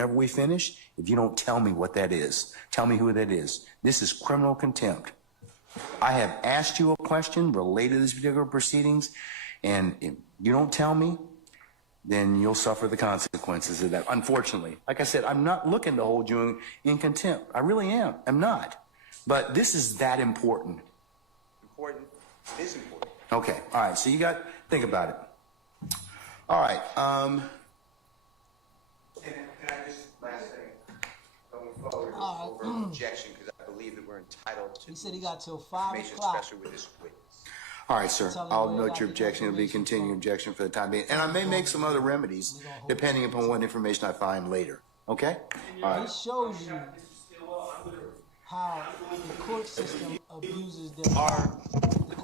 whenever we finish, if you don't tell me what that is, tell me who that is. This is criminal contempt. I have asked you a question related to these particular proceedings, and if you don't tell me, then you'll suffer the consequences of that. Unfortunately, like I said, I'm not looking to hold you in contempt. I really am. I'm not. But this is that important. Important? It is important. Okay. All right. So you got, think about it. All right. Can I just, last thing, going forward, over an objection, because I believe that we're entitled to. He said he got till 5 information, o'clock. especially with this witness. All right, sir. I'll note your objection. It'll be continuing objection for the time being. And I may make some other remedies depending upon what information I find later. Okay? All right. It shows you how the court system abuses their power.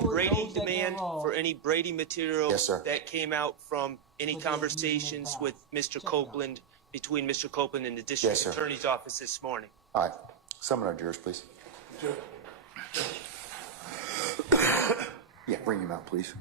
Brady demand for any Brady material that came out from any conversations with Mr. Copeland, between Mr. Copeland and the district attorney's office this morning. All right. Summon our jurors, please. Yeah, bring him out, please.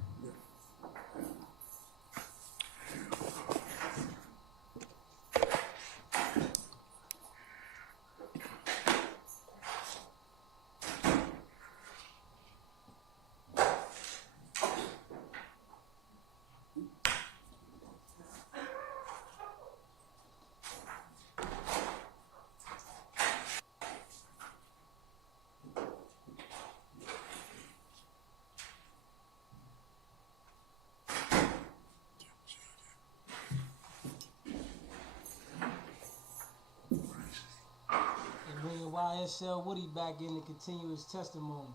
Bringing YSL Woody back in to continue his testimony.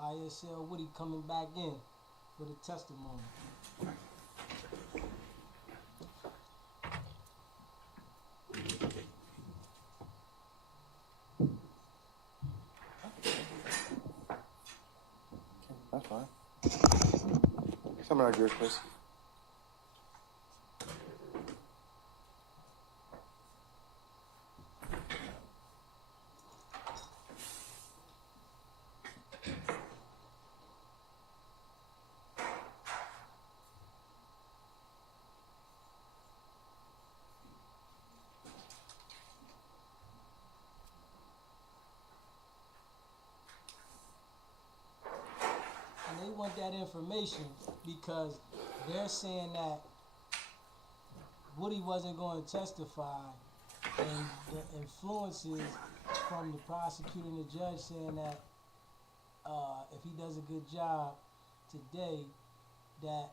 YSL Woody coming back in for the testimony. That's fine. Summon our jurors, please. They want that information because they're saying that Woody wasn't going to testify, and the influences from the prosecutor and the judge saying that if he does a good job today, that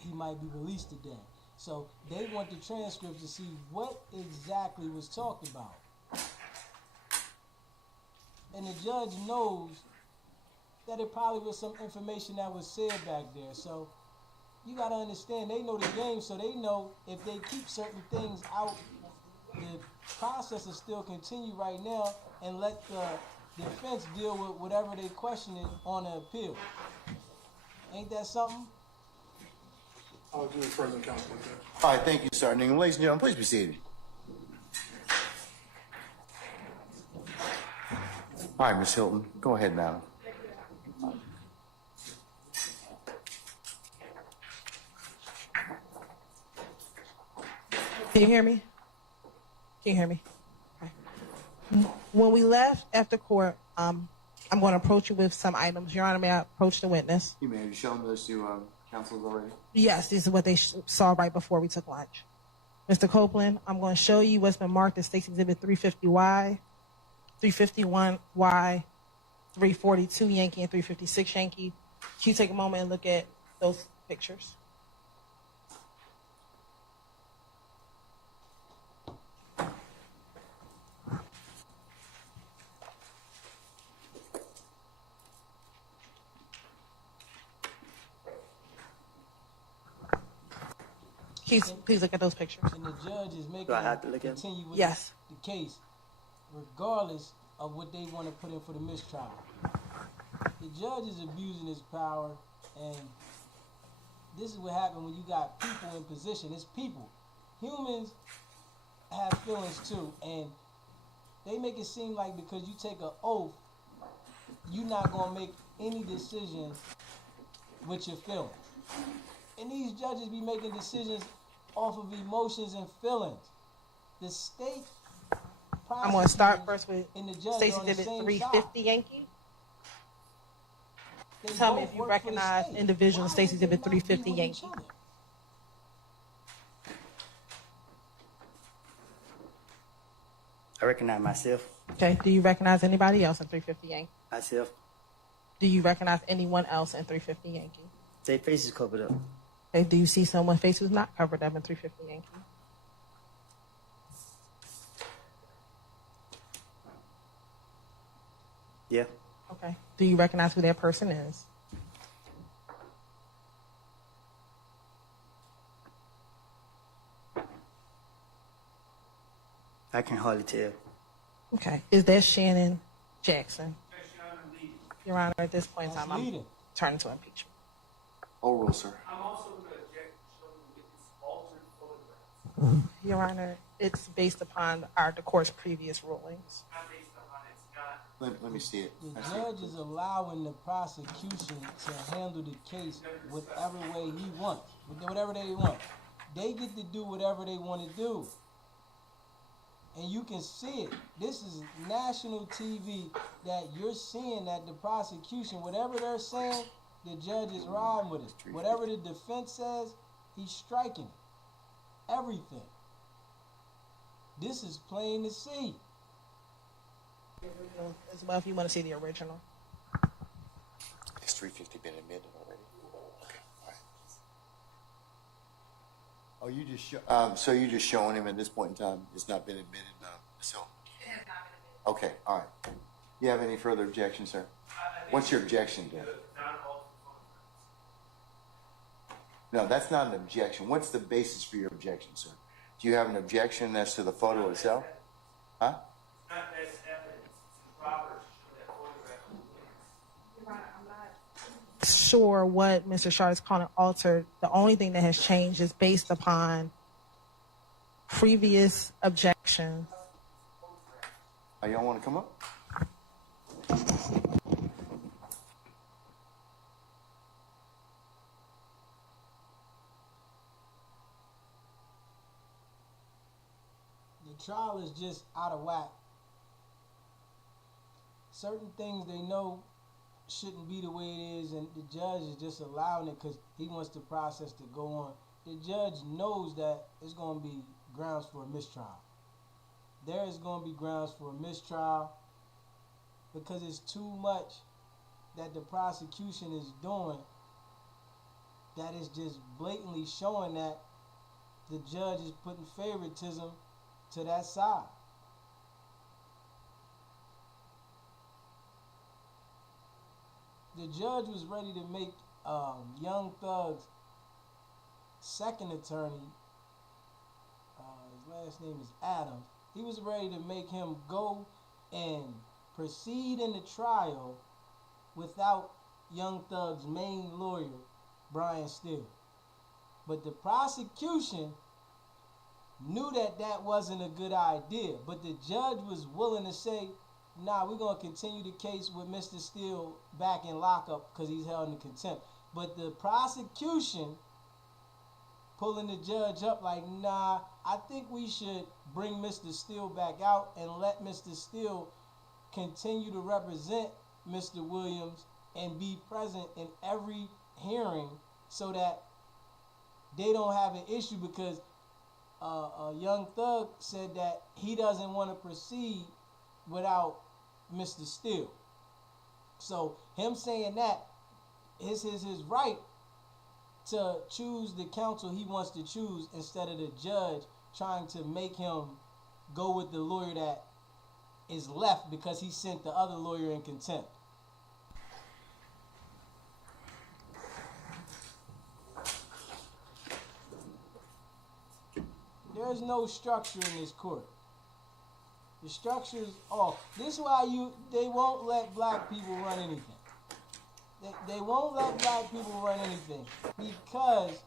he might be released today. So they want the transcript to see what exactly was talked about. And the judge knows that it probably was some information that was said back there. So you got to understand, they know the game, so they know if they keep certain things out, the process will still continue right now, and let the defense deal with whatever they questioning on the appeal. Ain't that something? I'll do further counsel. All right, thank you, Sergeant Ingham. Ladies and gentlemen, please be seated. All right, Ms. Hilton, go ahead, madam. Can you hear me? Can you hear me? Okay. When we left after court, I'm going to approach you with some items. Your Honor, may I approach the witness? You may have shown those to counsels already? Yes, this is what they saw right before we took lunch. Mr. Copeland, I'm going to show you what's been marked as State's Exhibit 350Y, 351Y, 342 Yankee, and 356 Yankee. Can you take a moment and look at those pictures? Please look at those pictures. And the judge is making continue with the case, regardless of what they want to put in for the mistrial. The judge is abusing his power, and this is what happens when you got people in position. It's people. Humans have feelings too, and they make it seem like because you take an oath, you're not going to make any decisions with your feelings. And these judges be making decisions off of emotions and feelings. The state I'm going to start first with and the judge Stacey on the Divitt same 350 side. Yankee. They Tell me both if you work for the recognize state. individual Why Stacey would they Divitt not be 350 with each Yankee. other? I recognize myself. Okay. Do you recognize anybody else in 350 Yankee? Myself. Do you recognize anyone else in 350 Yankee? Their face is covered up. Okay. Do you see someone's face who's not covered up in 350 Yankee? Yeah. Okay. Do you recognize who that person is? I can hardly tell. Okay. Is that Shannon Jackson? Your Honor, at this point in time, I'm turning to impeachment. Overrule, sir. I'm also going to object to showing witness altered photographs. Your Honor, it's based upon the court's previous rulings. Not based upon it's not. Let me see it. The judge is allowing the prosecution to handle the case whatever way he wants, whatever they want. They get to do whatever they want to do. And you can see it. This is national TV that you're seeing that the prosecution, whatever they're saying, the judge is riding with it. Whatever the defense says, he's striking it. Everything. This is plain to see. As well, if you want to see the original. Has 350 been admitted already? Okay, all right. Oh, you just so you're just showing him at this point in time it's not been admitted, so. It has not been admitted. Okay, all right. You have any further objections, sir? What's your objection to? No, that's not an objection. What's the basis for your objection, sir? Do you have an objection as to the photo itself? Huh? Not as evidence. It's improper to show that photograph of the witness. I'm not sure what Mr. Shard is calling altered. The only thing that has changed is based upon previous objections. Oh, y'all want to come up? The trial is just out of whack. Certain things they know shouldn't be the way it is, and the judge is just allowing it because he wants the process to go on. The judge knows that it's going to be grounds for a mistrial. There is going to be grounds for a mistrial because it's too much that the prosecution is doing that is just blatantly showing that the judge is putting favoritism to that side. The judge was ready to make Young Thug's second attorney, his last name is Adams, he was ready to make him go and proceed in the trial without Young Thug's main lawyer, Brian Steele. But the prosecution knew that that wasn't a good idea, but the judge was willing to say, nah, we're going to continue the case with Mr. Steele back in lockup because he's held in contempt. But the prosecution pulling the judge up like, nah, I think we should bring Mr. Steele back out and let Mr. Steele continue to represent Mr. Williams and be present in every hearing so that they don't have an issue because Young Thug said that he doesn't want to proceed without Mr. Steele. So him saying that is his right to choose the counsel he wants to choose instead of the judge trying to make him go with the lawyer that is left because he sent the other lawyer in contempt. There's no structure in this court. The structure is off. This is why they won't let black people run anything. They won't let black people run anything because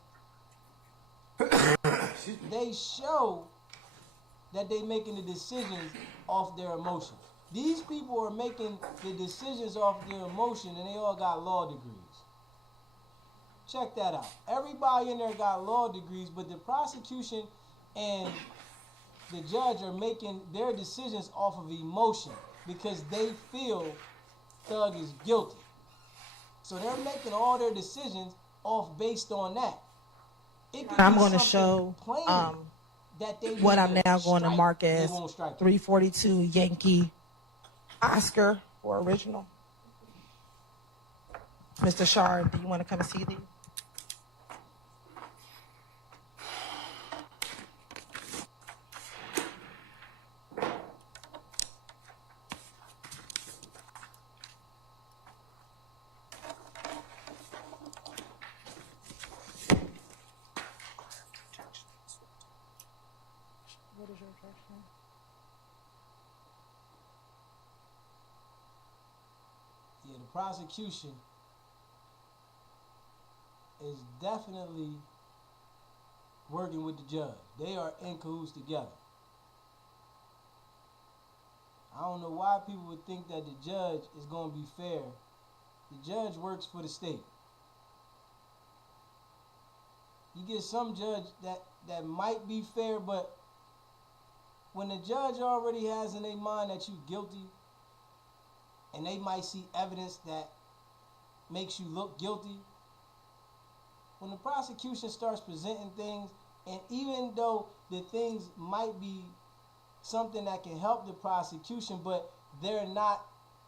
they show that they're making the decisions off their emotion. These people are making the decisions off their emotion and they all got law degrees. check that out. Everybody in there got law degrees, but the prosecution and the judge are making their decisions off of emotion because they feel Thug is guilty. So they're making all their decisions off based on that. I'm going to show what I'm now going to mark as 342 Yankee Oscar for original. Mr. Shard, do you want to come and see these? What is your objection? Yeah, the prosecution is definitely working with the judge. They are in cahoots together. I don't know why people would think that the judge is going to be fair. The judge works for the state. You get some judge that might be fair, but when the judge already has in their mind that you're guilty, and they might see evidence that makes you look guilty, when the prosecution starts presenting things, and even though the things might be something that can help the prosecution, but they're not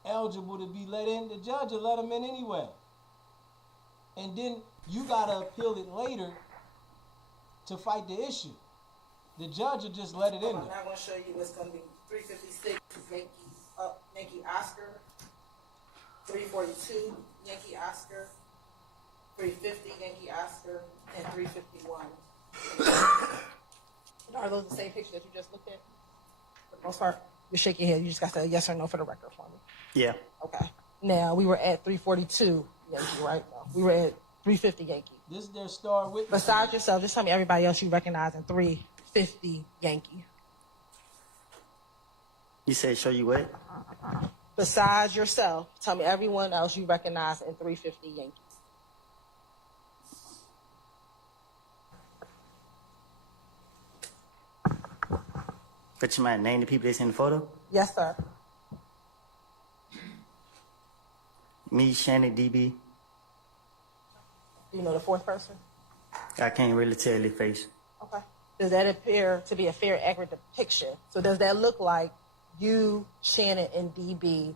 eligible to be let in, the judge will let them in anyway. And then you gotta appeal it later to fight the issue. The judge will just let it in there. I'm going to show you what's going to be 356 Yankee Oscar, 342 Yankee Oscar, 350 Yankee Oscar, and 351. Are those the same pictures that you just looked at? For the most part, you're shaking your head. You just got to say yes or no for the record for me. Yeah. Okay. Now, we were at 342 Yankee, right? No, we were at 350 Yankee. This is their star witness. Besides yourself, just tell me everybody else you recognize in 350 Yankee. You said show you what? Besides yourself, tell me everyone else you recognize in 350 Yankee. But you might name the people that's in the photo? Yes, sir. Me, Shannon, DB. Do you know the fourth person? I can't really tell their face. Okay. Does that appear to be a fair, accurate depiction? So does that look like you, Shannon, and DB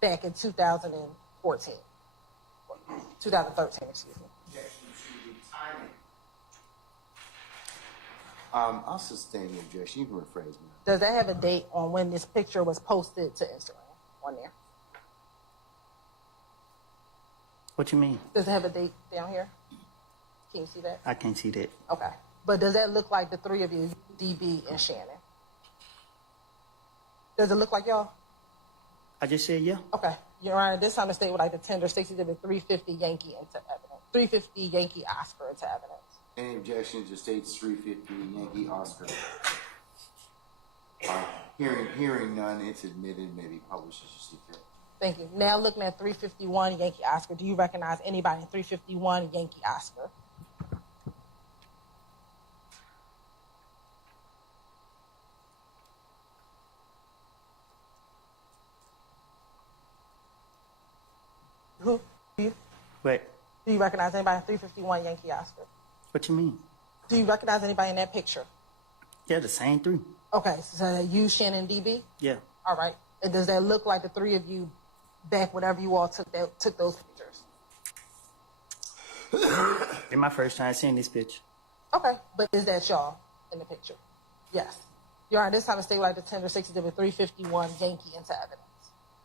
back in 2014? 2013, excuse me. Objection to the timing. I'll sustain the objection. You can rephrase me. Does that have a date on when this picture was posted to Instagram on there? What you mean? Does it have a date down here? Can you see that? I can't see that. Okay. But does that look like the three of you, DB and Shannon? Does it look like y'all? I just said yeah. Okay. Your Honor, this time the state would like to tender 60 to the 350 Yankee into evidence. 350 Yankee Oscar into evidence. Any objection to state's 350 Yankee Oscar? Hearing none, it's admitted, maybe published as you see fit. Thank you. Now looking at 351 Yankee Oscar, do you recognize anybody in 351 Yankee Oscar? Who? What? Do you recognize anybody in 351 Yankee Oscar? What you mean? Do you recognize anybody in that picture? Yeah, the same three. Okay, so you, Shannon, DB? Yeah. All right. And does that look like the three of you back whenever you all took those pictures? It's my first time seeing this picture. Okay, but is that y'all in the picture? Yes. Your Honor, this time the state would like to tender 60 to the 351 Yankee into evidence.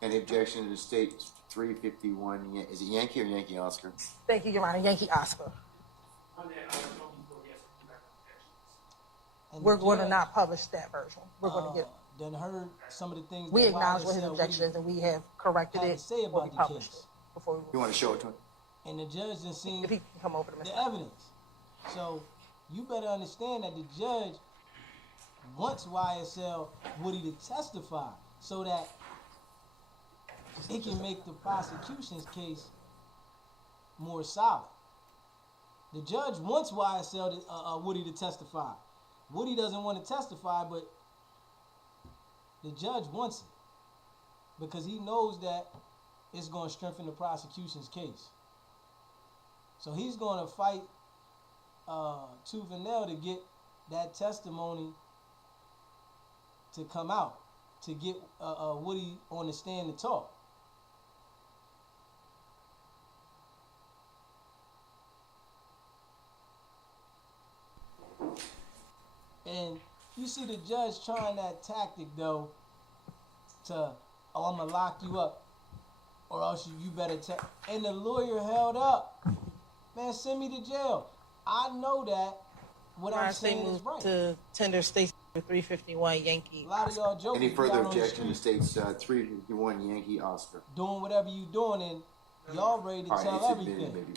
Any objection to the state's 351? Is it Yankee or Yankee Oscar? Thank you, Your Honor. Yankee Oscar. On that, I was looking for yes or no objections. And We're the going to judge, not publish that version. We're going to get. Then heard some of the things We that acknowledge Wilder what his said, objection is, he and we have corrected had it to say before we about the published case. it. Before we, You want to show it to him? And the judge just seen if he can come over to the Mr. evidence. So you better understand that the judge wants YSL Woody to testify so that it can make the prosecution's case more solid. The judge wants YSL to, Woody to testify. Woody doesn't want to testify, but the judge wants it because he knows that it's going to strengthen the prosecution's case. So he's going to fight tooth and nail to get that testimony to come out, to get Woody on the stand to talk. And you see the judge trying that tactic, though, to, I'm going to lock you up, or else you better and the lawyer held up. Man, send me to jail. I know that what I'm saying is right. To tender States 351 Yankee. A lot of y'all joking. Any further objection to States 351 Yankee Oscar? Doing whatever you doing, and y'all ready to tell everything. Maybe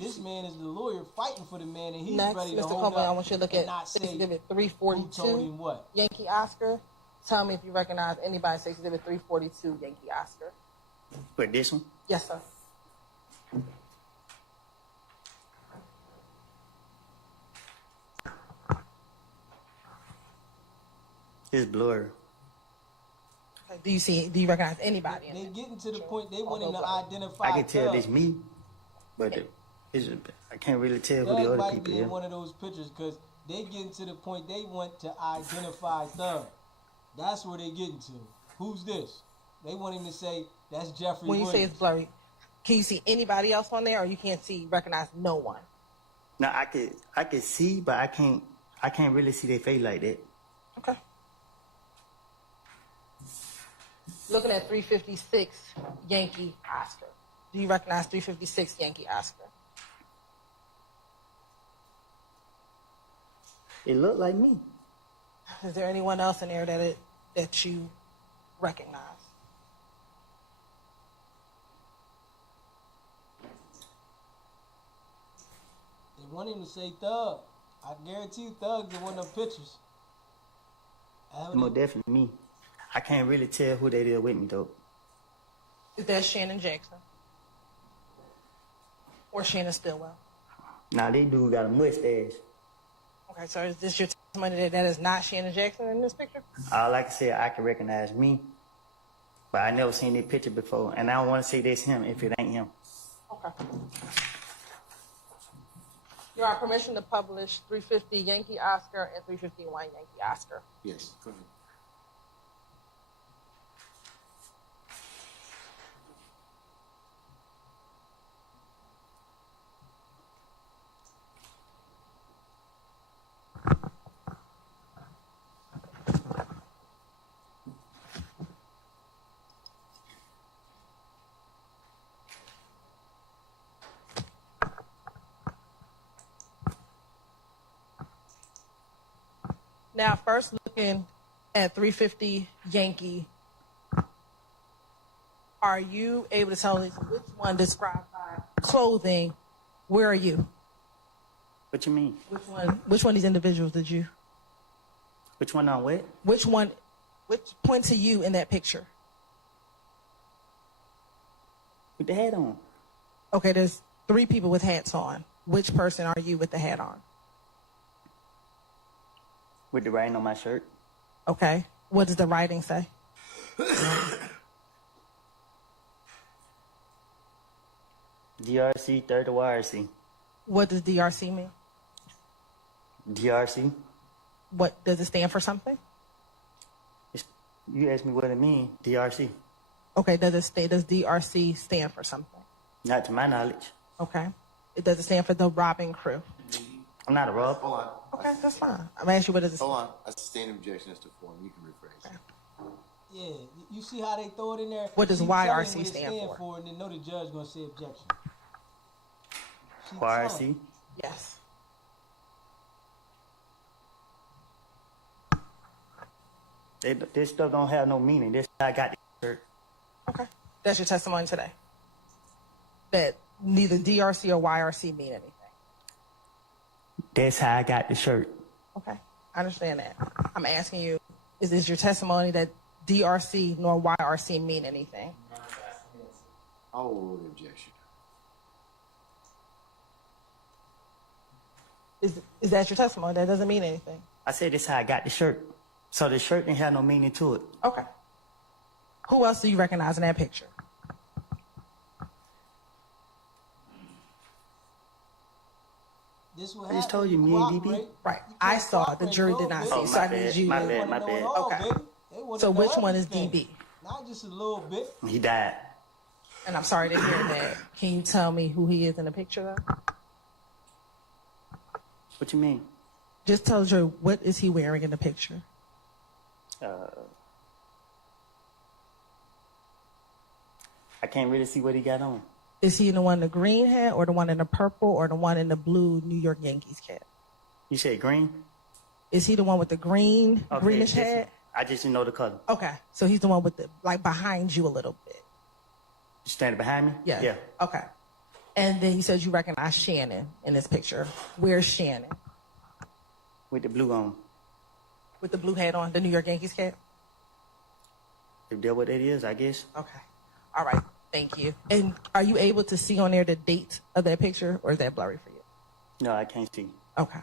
this man is the lawyer fighting for the man, and he's next, ready to Mr. hold Copeland, up I want you to look at Exhibit 342 Yankee Oscar. Tell me if you recognize anybody say Exhibit 342 Yankee Oscar. Wait, this one? Yes, sir. It's blurry. Okay. Do you recognize anybody? They getting to the point they want him to identify. I can tell it's me, but I can't really tell who the other people be in are. one of those pictures because they getting to the point they want to identify Thug. That's where they getting to. Who's this? They want him to say that's Jeffrey When you Williams. say it's blurry, can you see anybody else on there, or you can't recognize no one? Now I could see, but I can't really see their face like that. Okay. Looking at 356 Yankee Oscar. Do you recognize 356 Yankee Oscar? It looked like me. Is there anyone else in there that you recognize? They want him to say Thug. I guarantee you Thug's in one of them pictures. Most definitely me. I can't really tell who they is with me, though. Is that Shannon Jackson? Or Shannon Stillwell? Nah, they dude got a mustache. Okay, so is this your testimony that is not Shannon Jackson in this picture? All I can say, I can recognize me, but I never seen that picture before, and I don't want to say that's him if it ain't him. Okay. You are permission to publish 350 Yankee Oscar and 351 Yankee Oscar. Yes, go ahead. Now, first looking at 350 Yankee, are you able to tell us which one described by clothing? Where are you? What you mean? Which one of these individuals did you? Which one on what? Which point to you in that picture? With the hat on. Okay, there's 3 people with hats on. Which person are you with the hat on? With the writing on my shirt. Okay. What does the writing say? DRC, third to YRC. What does DRC mean? DRC. What does it stand for something? You asked me what it means. DRC. Okay, does DRC stand for something? Not to my knowledge. Okay. It doesn't stand for the robbing crew. I'm not a robber. Hold on. Okay, that's fine. I'm asking you what does it stand Hold on. I sustain objection as to form. You can rephrase. Okay. Yeah, you see how they throw it in there? What does She YRC telling stand for? And then know the judge gonna say objection. She YRC? telling. Yes. This stuff don't have no meaning. This I got the shirt. Okay. That's your testimony today. That neither DRC or YRC mean anything. That's how I got the shirt. Okay. I understand that. I'm asking you, is this your testimony that DRC nor YRC mean anything? I'll rule the objection. Is that your testimony? That doesn't mean anything. I said this is how I got the shirt. So the shirt didn't have no meaning to it. Okay. Who else do you recognize in that picture? This I just told you, me and DB. Right. I saw. The jury did not see. Oh, So I my need bad, you. my bad, my bad. Okay. So which one is DB? Not just a little bit. He died. And I'm sorry to hear that. Can you tell me who he is in the picture, though? What you mean? Just tell the jury, what is he wearing in the picture? I can't really see what he got on. Is he the one in the green hat, or the one in the purple, or the one in the blue New York Yankees cap? You said green? Is he the one with the green, Okay, greenish hat? I just didn't know the color. Okay. So he's the one with the, like, behind you a little bit. You standing behind me? Yeah. Yeah. Okay. And then you said you recognize Shannon in this picture. Where's Shannon? With the blue on. With the blue hat on, the New York Yankees cap? If that's what it is, I guess. Okay. All right. Thank you. And are you able to see on there the date of that picture, or is that blurry for you? No, I can't see. Okay.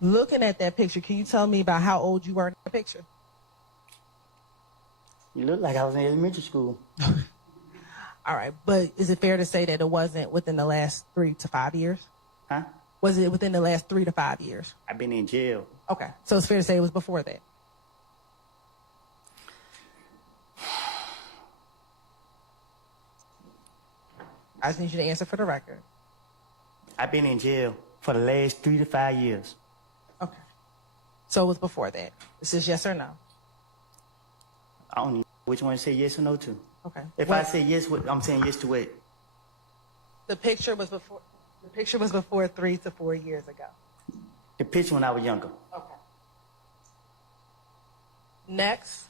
Looking at that picture, can you tell me about how old you were in the picture? You look like I was in elementary school. All right. But is it fair to say that it wasn't within the last 3 to 5 years? Huh? Was it within the last 3 to 5 years? I've been in jail. Okay. So it's fair to say it was before that? I just need you to answer for the record. I've been in jail for the last 3 to 5 years. Okay. So it was before that. This is yes or no? I don't know which one to say yes or no to. Okay. If I say yes, I'm saying yes to it. The picture was before 3 to 4 years ago. The picture when I was younger. Okay. Next,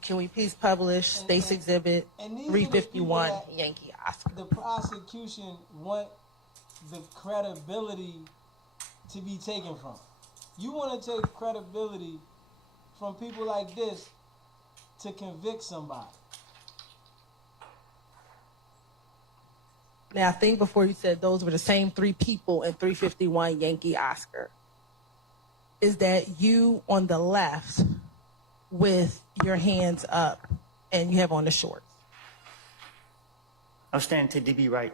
can we please publish State's Exhibit and these are the 351 people that Yankee Oscar? The prosecution want the credibility to be taken from. You want to take credibility from people like this to convict somebody. Now, I think before you said those were the same 3 people in 351 Yankee Oscar. Is that you on the left with your hands up and you have on the shorts? I'm standing to DB right.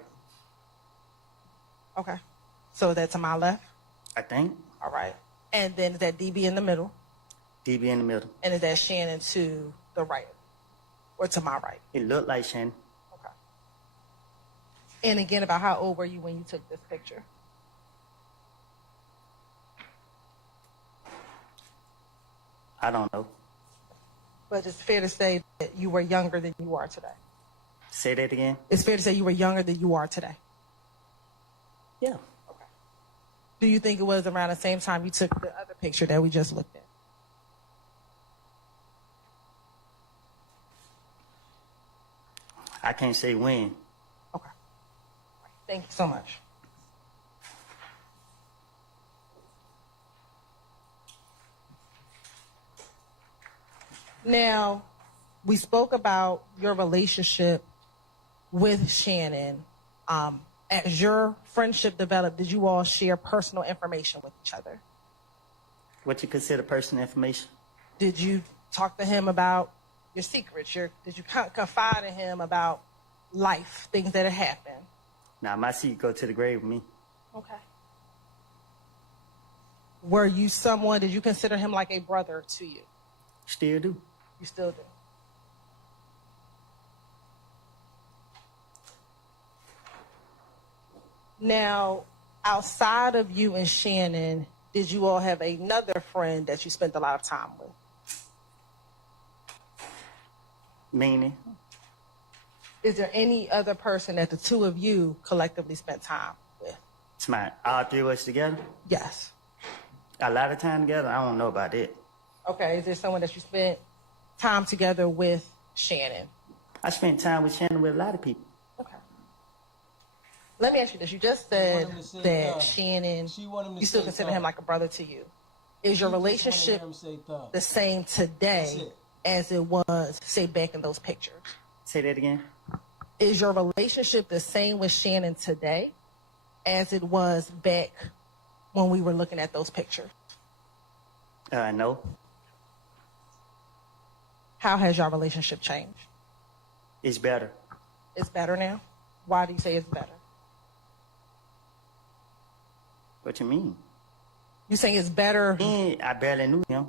Okay. So that's to my left? I think. All right. And then is that DB in the middle? DB in the middle. And is that Shannon to the right? Or to my right? It looked like Shannon. Okay. And again, about how old were you when you took this picture? I don't know. But it's fair to say that you were younger than you are today. Say that again? It's fair to say you were younger than you are today. Yeah. Okay. Do you think it was around the same time you took the other picture that we just looked at? I can't say when. Okay. Thank you so much. Now, we spoke about your relationship with Shannon. As your friendship developed, did you all share personal information with each other? What you consider personal information? Did you talk to him about your secrets? Did you confide in him about life, things that had happened? Nah, my secret go to the grave with me. Okay. Were you someone, did you consider him like a brother to you? Still do. You still do? Now, outside of you and Shannon, did you all have another friend that you spent a lot of time with? Meaning? Is there any other person that the two of you collectively spent time with? It's my all 3 of us together? Yes. A lot of time together? I don't know about that. Okay, is there someone that you spent time together with Shannon? I spent time with Shannon with a lot of people. Okay. Let me ask you this. You just said that Shannon, you still consider him like a brother to you. Is your relationship the same today as it was, say, back in those pictures? Say that again? Is your relationship the same with Shannon today as it was back when we were looking at those pictures? No. How has your relationship changed? It's better. It's better now? Why do you say it's better? What you mean? You saying it's better? I barely knew him.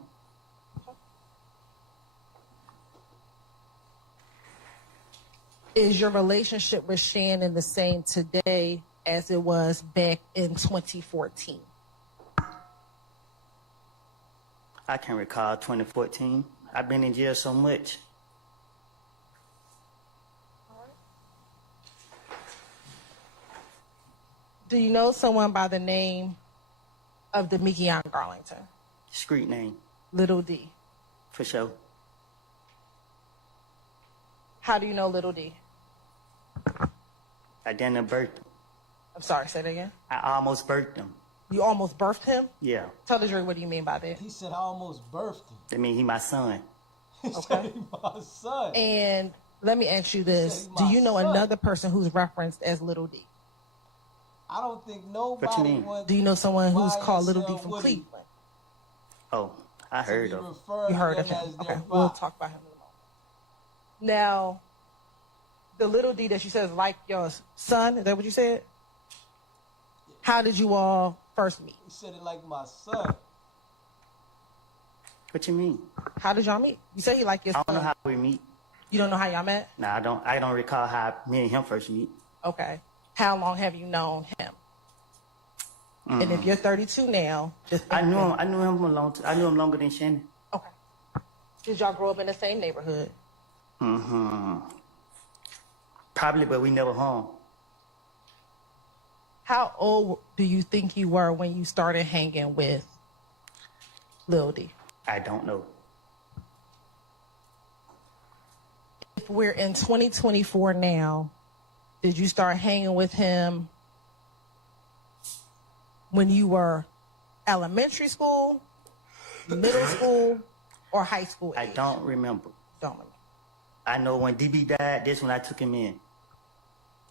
Is your relationship with Shannon the same today as it was back in 2014? I can recall 2014. I've been in jail so much. Do you know someone by the name of Demekion Garlington? Street name. Little D. For sure. How do you know Little D? I didn't birth him. I'm sorry, say that again. I almost birthed him. You almost birthed him? Yeah. Tell the jury, what do you mean by that? He said I almost birthed him. I mean, he my son. Okay. He my son. And let me ask you this. Do you know another person who's referenced as Little D? I don't think nobody. What you mean? Do you know someone who's called Little D from Cleveland? Oh, I heard of him. You heard of him. Okay, we'll talk about him in a moment. Now, the Little D that you said is like your son, is that what you said? How did you all first meet? He said it like my son. What you mean? How did y'all meet? You say he like your son. I don't know how we meet. You don't know how y'all met? No, I don't recall how me and him first meet. Okay. How long have you known him? And if you're 32 now, I knew him I knew him longer than Shannon. Okay. Did y'all grow up in the same neighborhood? Probably, but we never hung. How old do you think you were when you started hanging with Lil D? I don't know. If we're in 2024 now, did you start hanging with him when you were elementary school, middle school, or high school age? I don't remember. Don't remember. I know when DB died, that's when I took him in.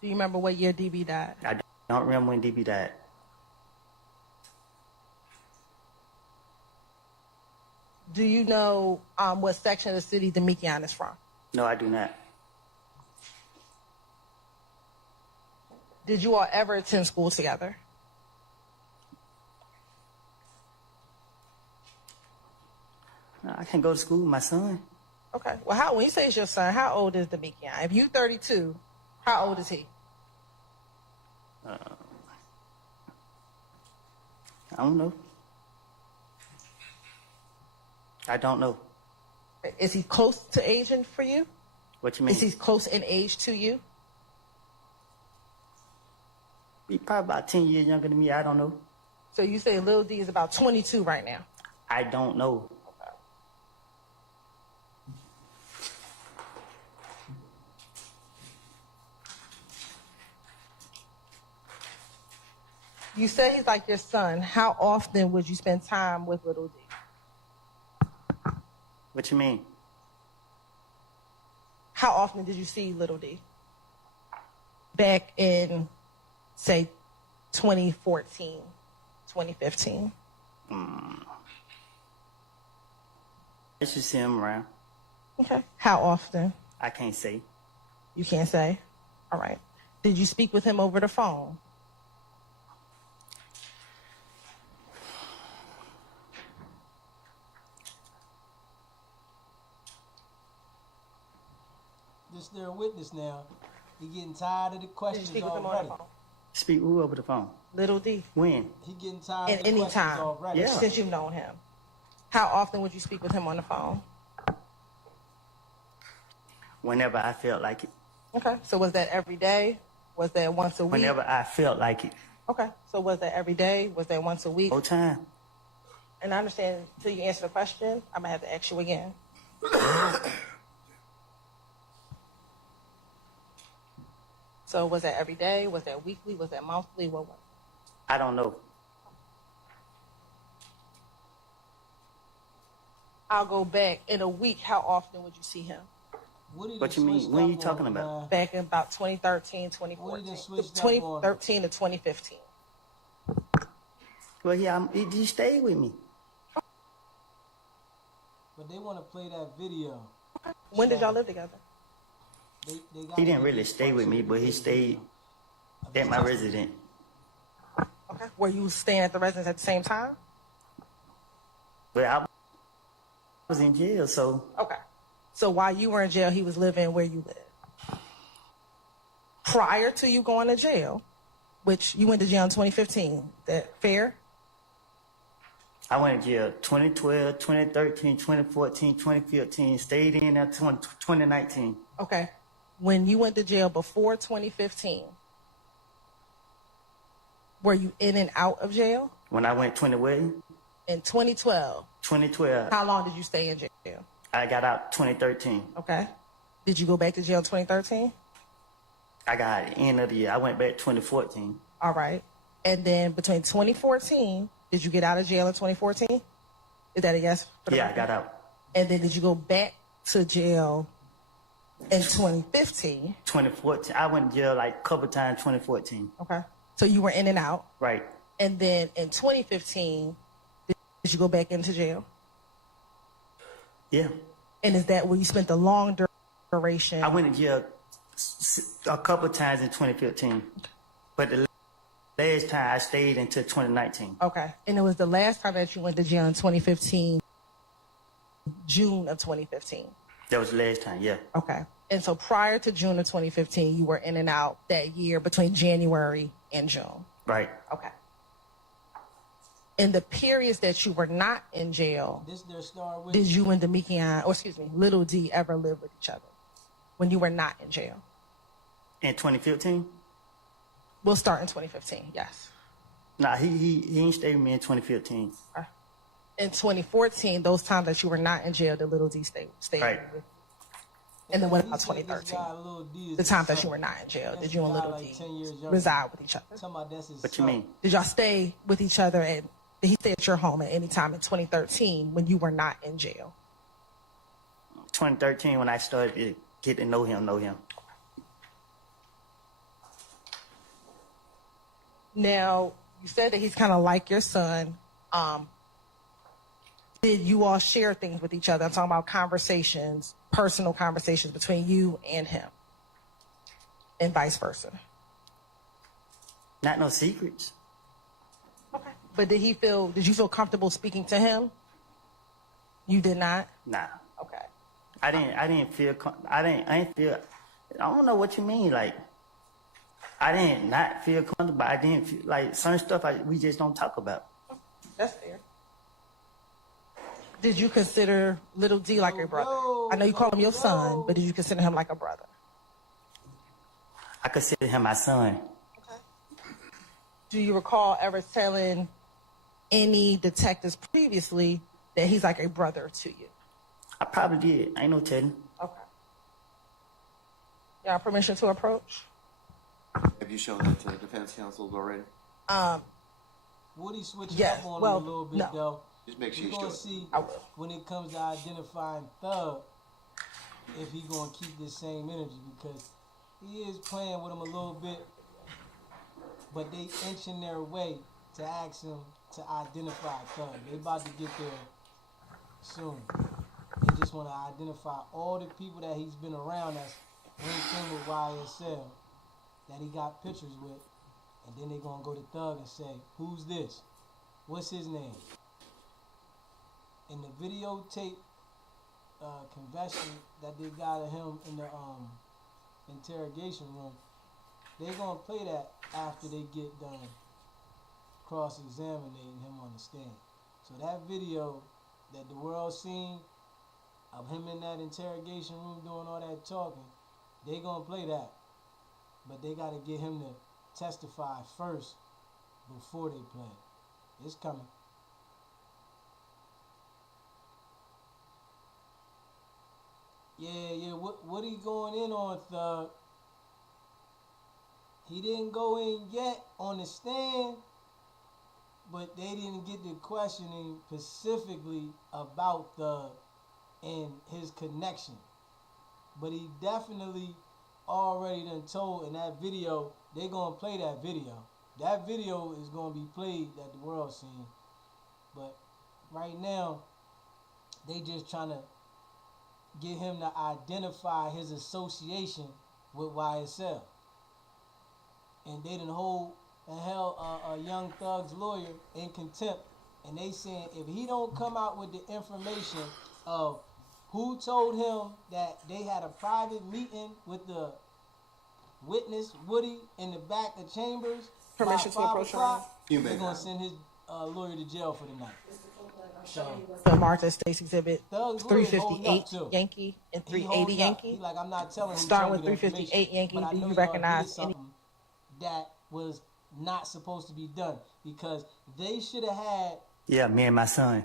Do you remember what year DB died? I don't remember when DB died. Do you know what section of the city Demekion is from? No, I do not. Did you all ever attend school together? No, I can't go to school with my son. Okay. Well, when you say it's your son, how old is Demekion? If you 32, how old is he? I don't know. I don't know. Is he close to aging for you? What you mean? Is he close in age to you? He probably about 10 years younger than me. I don't know. So you say Lil D is about 22 right now? I don't know. Okay. You say he's like your son. How often would you spend time with Lil D? What you mean? How often did you see Lil D? Back in, say, 2014, 2015? I used to see him around. Okay. How often? I can't say. You can't say? All right. Did you speak with him over the phone? Just their witness now. He getting tired of the questions Did you speak with him on already. the phone? Speak who over the phone? Little D. When? He getting tired At of the any questions time, already. Yeah. since you've known him. How often would you speak with him on the phone? Whenever I felt like it. Okay. So was that every day? Was that once a week? Whenever I felt like it. Okay. So was that every day? Was that once a week? Whole time. And I understand until you answer the question, I'm going to have to ask you again. So was that every day? Was that weekly? Was that monthly? What was it? I don't know. I'll go back. In a week, how often would you see him? What you mean? When are you talking about? Back in about 2013, 2014. 2013 to 2015. Well, he stayed with me. But they want to play that video. When did y'all live together? He didn't really stay with me, but he stayed at my residence. Okay. Were you staying at the residence at the same time? But I was in jail, so. Okay. So while you were in jail, he was living where you live. Prior to you going to jail, which you went to jail in 2015, that fair? I went to jail 2012, 2013, 2014, 2015, stayed in until 2019. Okay. When you went to jail before 2015, were you in and out of jail? When I went 20 what? In 2012. 2012. How long did you stay in jail? I got out 2013. Okay. Did you go back to jail in 2013? I got at the end of the year. I went back 2014. All right. And then between 2014, did you get out of jail in 2014? Is that a yes? Yeah, I got out. And then did you go back to jail in 2015? 2014. I went to jail like a couple times 2014. Okay. So you were in and out. Right. And then in 2015, did you go back into jail? Yeah. And is that where you spent the long duration? I went to jail a couple times in 2015. But the last time I stayed until 2019. Okay. And it was the last time that you went to jail in 2015, June of 2015. That was the last time, yeah. Okay. And so prior to June of 2015, you were in and out that year between January and June. Right. Okay. In the periods that you were not in jail, did you and Little D ever live with each other when you were not in jail? In 2015? We'll start in 2015, yes. Nah, he ain't stayed with me in 2015. In 2014, those times that you were not in jail, the Little D stayed right. with you. And then what about 2013? The time that you were not in jail, did you and Little D reside with each other? What you mean? Did y'all stay with each other, and did he stay at your home at any time in 2013 when you were not in jail? 2013 when I started to get to know him. Now, you said that he's kind of like your son. Did you all share things with each other? I'm talking about conversations, personal conversations between you and him, and vice versa. Not no secrets. Okay. But did you feel comfortable speaking to him? You did not? Nah. Okay. I didn't feel, I don't know what you mean. Like, I didn't not feel comfortable. I didn't feel like certain stuff we just don't talk about. That's fair. Did you consider Little D like your brother? I know you call him your son, but did you consider him like a brother? I consider him my son. Okay. Do you recall ever telling any detectives previously that he's like a brother to you? I probably did. I ain't no telling. Okay. Y'all permission to approach? Have you shown that to the defense counsel already? Woody switching up on him a little bit, though. Just make sure you're you gonna see when it comes to identifying Thug if he gonna keep this same energy, because he is playing with him a little bit, but they inching their way to ask him to identify Thug. They about to get there soon. They just want to identify all the people that he's been around that's linked in with YSL that he got pictures with, and then they gonna go to Thug and say, "Who's this? What's his name?" In the videotape confession that they got of him in the interrogation room, they gonna play that after they get done cross-examining him on the stand. So that video that the world seen of him in that interrogation room doing all that talking, they gonna play that, but they gotta get him to testify first before they play it. It's coming. Yeah, what he going in on, Thug? He didn't go in yet on the stand, but they didn't get the questioning specifically about Thug and his connection. But he definitely already done told in that video, they gonna play that video. that video is going to be played that the world seen. But right now, they just trying to get him to identify his association with YSL. And they done held a Young Thug's lawyer in contempt. And they saying if he don't come out with the information of who told him that they had a private meeting with the witness, Woody, in the back of chambers, permission to approach him, they're going to send his lawyer to jail for the night. So Martha State's Exhibit 358 Yankee and 380 Yankee. Like, I'm not telling him. Starting with 358 Yankee, do you recognize any that was not supposed to be done? Because they should have had. Yeah, me and my son.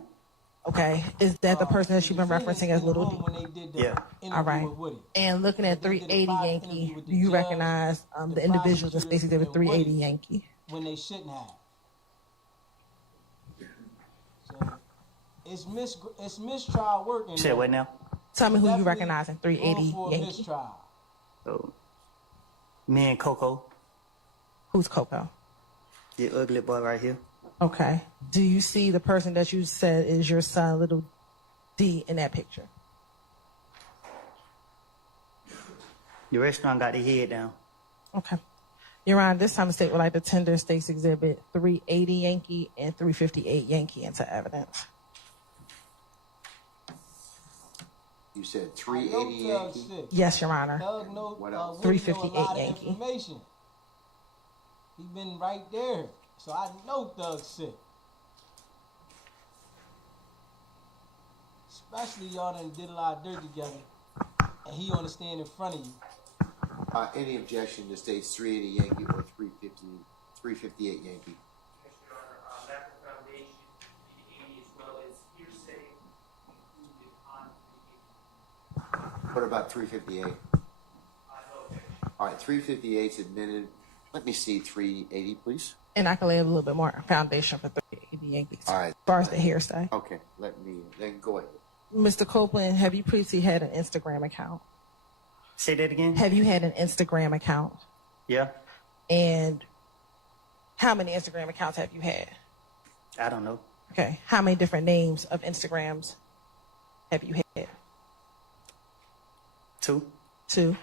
Okay, is that the person that you've been referencing as Little D? When they did the Yeah. All right. And looking at 380 Yankee, do you recognize the individuals in State's Exhibit 380 Yankee? When they shouldn't have. So it's mistrial working. Say what now? Tell me who you recognize in 380 Yankee. Oh, me and Coco. Who's Coco? The ugly boy right here. Okay. Do you see the person that you said is your son, Little D, in that picture? The restaurant got their head down. Okay. Your Honor, this time the state would like to tender State's Exhibit 380 Yankee and 358 Yankee into evidence. You said 380 Yankee? Yes, Your Honor. What else? 358 Yankee. He been right there. So I know Thug's sick. Especially y'all done did a lot of dirt together. And he on the stand in front of you. Any objection to states 380 Yankee or 358 Yankee? Yes, Your Honor. Medical Foundation, 380, as well as hearsay included on 380. What about 358? No objection. All right, 358 is admitted. Let me see 380, please. And I can lay a little bit more foundation for 380 Yankees. All right. As far as the hearsay. Okay, then go ahead. Mr. Copeland, have you previously had an Instagram account? Say that again? Have you had an Instagram account? Yeah. And how many Instagram accounts have you had? I don't know. Okay. How many different names of Instagrams have you had? 2. 2.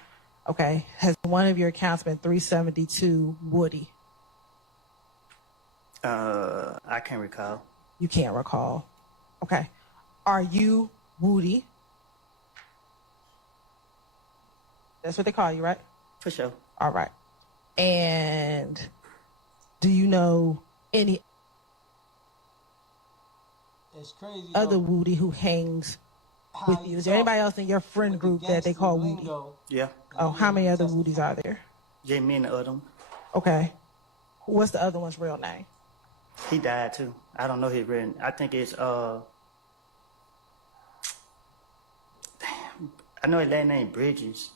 Okay. Has one of your accounts been 372 Woody? I can't recall. You can't recall. Okay. Are you Woody? That's what they call you, right? For sure. All right. And do you know any other Woody who hangs with you? Is there anybody else in your friend group that they call Woody? Yeah. Oh, how many other Woodies are there? Jamie and the other one. Okay. What's the other one's real name? He died too. I don't know his real name. I think it's damn. I know his last name Bridges.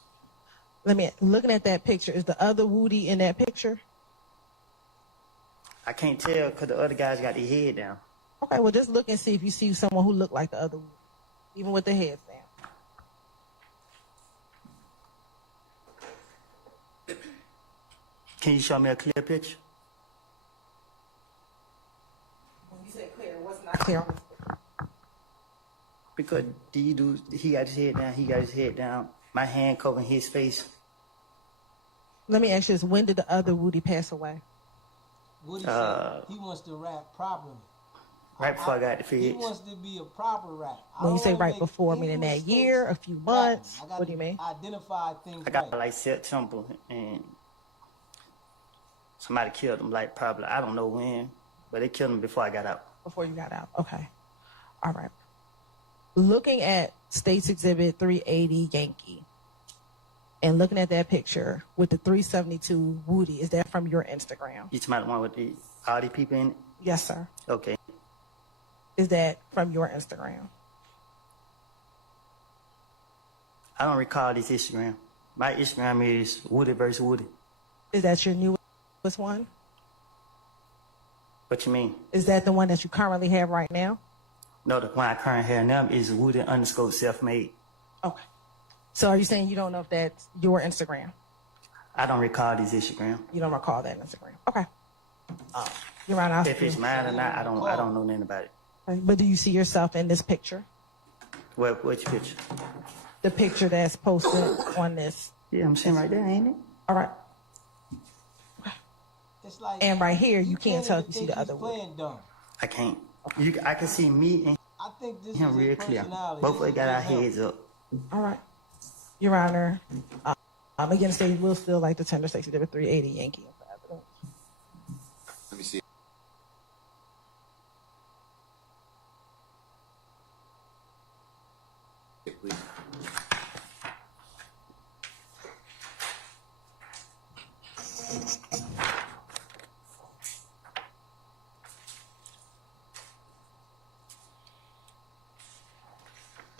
Looking at that picture, is the other Woody in that picture? I can't tell because the other guys got their head down. Okay, well, just look and see if you see someone who look like the other Woody, even with their heads down. Can you show me a clear picture? When you say clear, what's not clear on this picture? Because he got his head down, he got his head down. My hand covering his face. Let me ask you this. When did the other Woody pass away? Woody said he wants to rap properly. Right before I got the feds. He wants to be a proper rap. When you say right before, meaning that year, a few months? What do you mean? Identify things I got like September and somebody killed him, like probably, I don't know when, but they killed him before I got out. Before you got out. Okay. All right. Looking at State's Exhibit 380 Yankee and looking at that picture with the 372 Woody, is that from your Instagram? You talking about the one with all the people in it? Yes, sir. Okay. Is that from your Instagram? I don't recall this Instagram. My Instagram is Woody versus Woody. Is that your newest one? What you mean? Is that the one that you currently have right now? No, the one I currently have now is Woody_self-made. Okay. So are you saying you don't know if that's your Instagram? I don't recall this Instagram. You don't recall that Instagram. Okay. Your Honor, If it's mine or not, I don't know nothing about it. but do you see yourself in this picture? Which picture? The picture that's posted on this. Yeah, I'm sitting right there, ain't it? All right. It's like, and right here, you can't tell if you see the other one. I can't. I can see me and I think this him is real his clear. personality. Both of us This got is our him. heads up. All right. Your Honor, again, the state will still like to tender Stacey David 380 Yankee for evidence. Let me see. Please.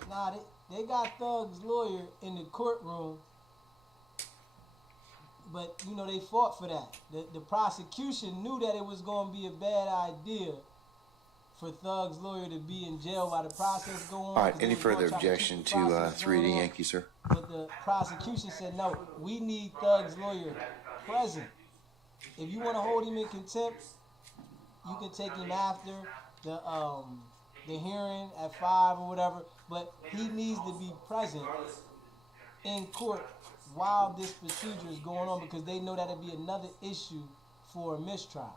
Nah, they got Thug's lawyer in the courtroom, but you know they fought for that. The prosecution knew that it was going to be a bad idea for Thug's lawyer to be in jail while the process go on. All right, any further objection to 3D Yankee, sir? But the prosecution said, no, we need Thug's lawyer present. If you want to hold him in contempt, you can take him after the hearing at 5 or whatever, but he needs to be present in court while this procedure is going on, because they know that'll be another issue for a mistrial.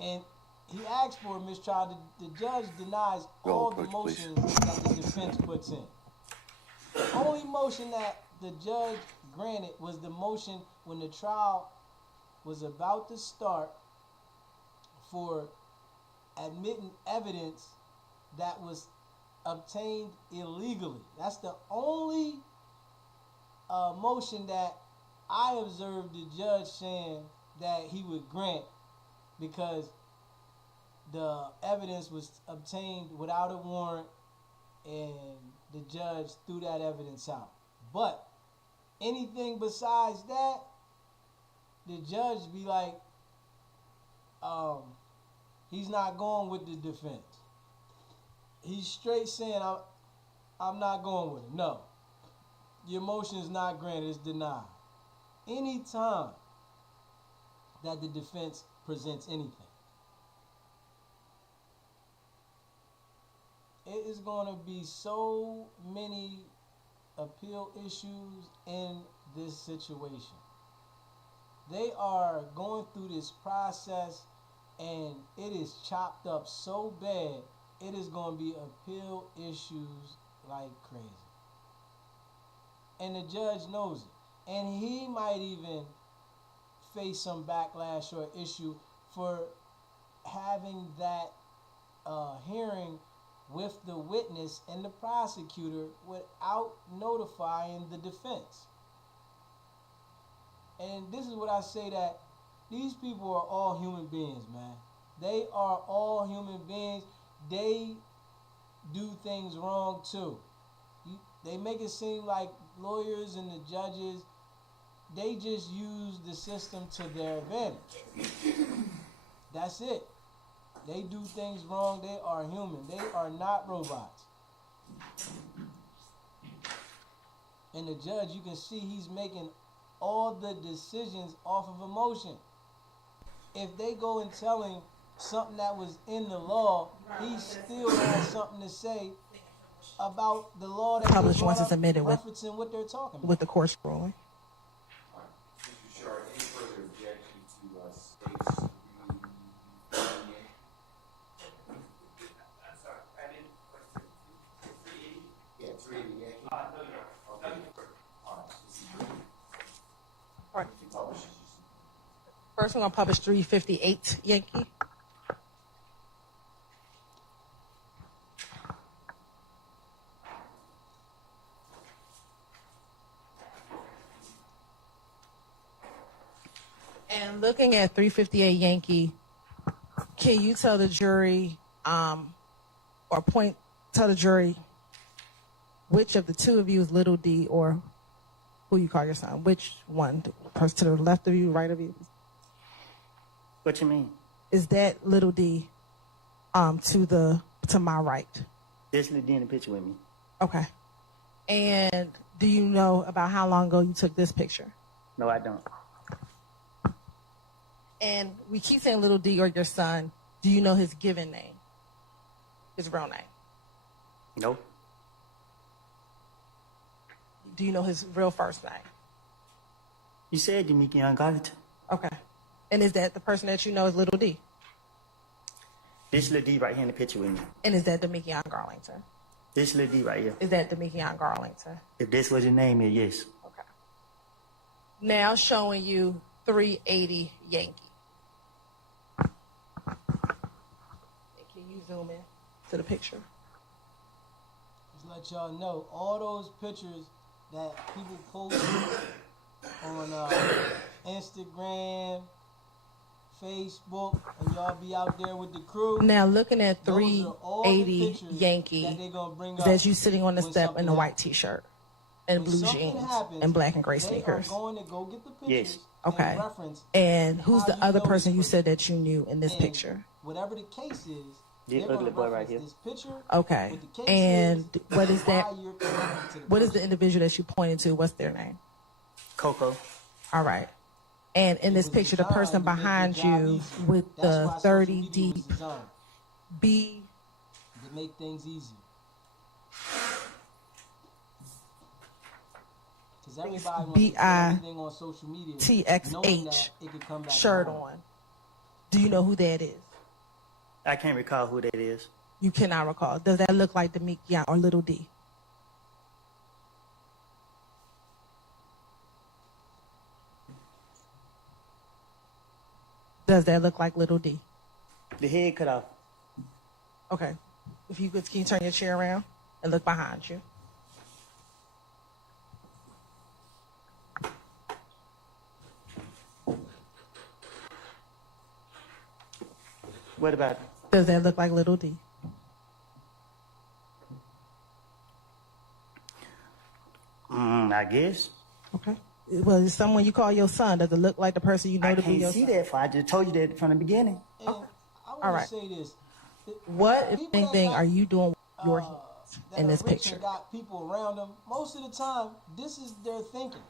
And he asked for a mistrial. The judge denies all the motions that the defense puts in. The only motion that the judge granted was the motion when the trial was about to start for admitting evidence that was obtained illegally. That's the only motion that I observed the judge saying that he would grant, because the evidence was obtained without a warrant and the judge threw that evidence out. But anything besides that, the judge be like, he's not going with the defense. He's straight saying, I'm not going with it. No. Your motion is not granted, it's denied. Any time that the defense presents anything, it is going to be so many appeal issues in this situation. They are going through this process and it is chopped up so bad, it is going to be appeal issues like crazy. And the judge knows it. And he might even face some backlash or issue for having that hearing with the witness and the prosecutor without notifying the defense. And this is what I say, that these people are all human beings, man. They are all human beings. They do things wrong too. They make it seem like lawyers and the judges, they just use the system to their advantage. That's it. They do things wrong. They are human. They are not robots. And the judge, you can see he's making all the decisions off of emotion. If they go and tell him something that was in the law, he still has something to say about the law that published once it's admitted with referencing what they're talking about. With the court ruling. Mr. Sharp, any further objection to state's I'm sorry, I didn't. 380? Yeah, 380 Yankee. No, you're Okay. All right. First, we're going to publish 358 Yankee. And looking at 358 Yankee, can you tell the jury, tell the jury which of the two of you is little D, or who you call your son? Which one? The person to the left of you, right of you? What you mean? Is that little D to my right? This little D in the picture with me. Okay. And do you know about how long ago you took this picture? No, I don't. And we keep saying little D or your son. Do you know his given name? His real name? No. Do you know his real first name? You said Demekion Garlington. Okay. And is that the person that you know is little D? This little D right here in the picture with me. And is that Demekion Garlington? This little D right here. Is that Demekion Garlington? If this was your name, yes. Okay. Now showing you 380 Yankee. Can you zoom in to the picture? Just let y'all know, all those pictures that people post on Instagram, Facebook, and y'all be out there with the crew. Now looking at 380 Yankee, that's you sitting on the step in a white t-shirt and blue jeans and black and gray sneakers. Going to go get the pictures. Yes. Okay. And who's the other person you said that you knew in this picture? Whatever the case is, this ugly boy right here. This picture, okay. And what is that? What is the individual that you pointed to? What's their name? Coco. All right. And in this picture, the person behind you with the 30 deep B. To make things easy. BITXH shirt on. Do you know who that is? I can't recall who that is. You cannot recall. Does that look like Demekion or Little D? Does that look like Little D? The head cut off. Okay. If you could, can you turn your chair around and look behind you? What about it? Does that look like Little D? I guess. Okay. Well, is someone you call your son? Does it look like the person you know to be your son? I can't see that far. I just told you that from the beginning. And okay. I want to say this. What, if anything, are you doing with your hands in this picture? Got people around them. Most of the time, this is their thinking.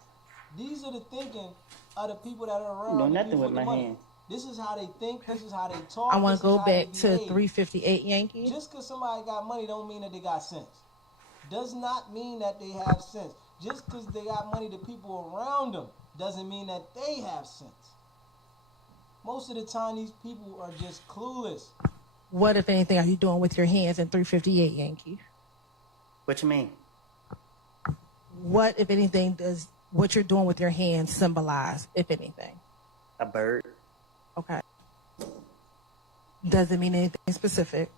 These are the thinking of the people that are around. No, nothing with my hand. This is how they think. This is how they talk. I want to go back to 358 Yankee. Just because somebody got money don't mean that they got sense. Does not mean that they have sense. Just because they got money, the people around them doesn't mean that they have sense. Most of the time, these people are just clueless. What, if anything, are you doing with your hands in 358 Yankee? What you mean? What, if anything, does what you're doing with your hands symbolize, if anything? A bird. Okay. Does it mean anything specific?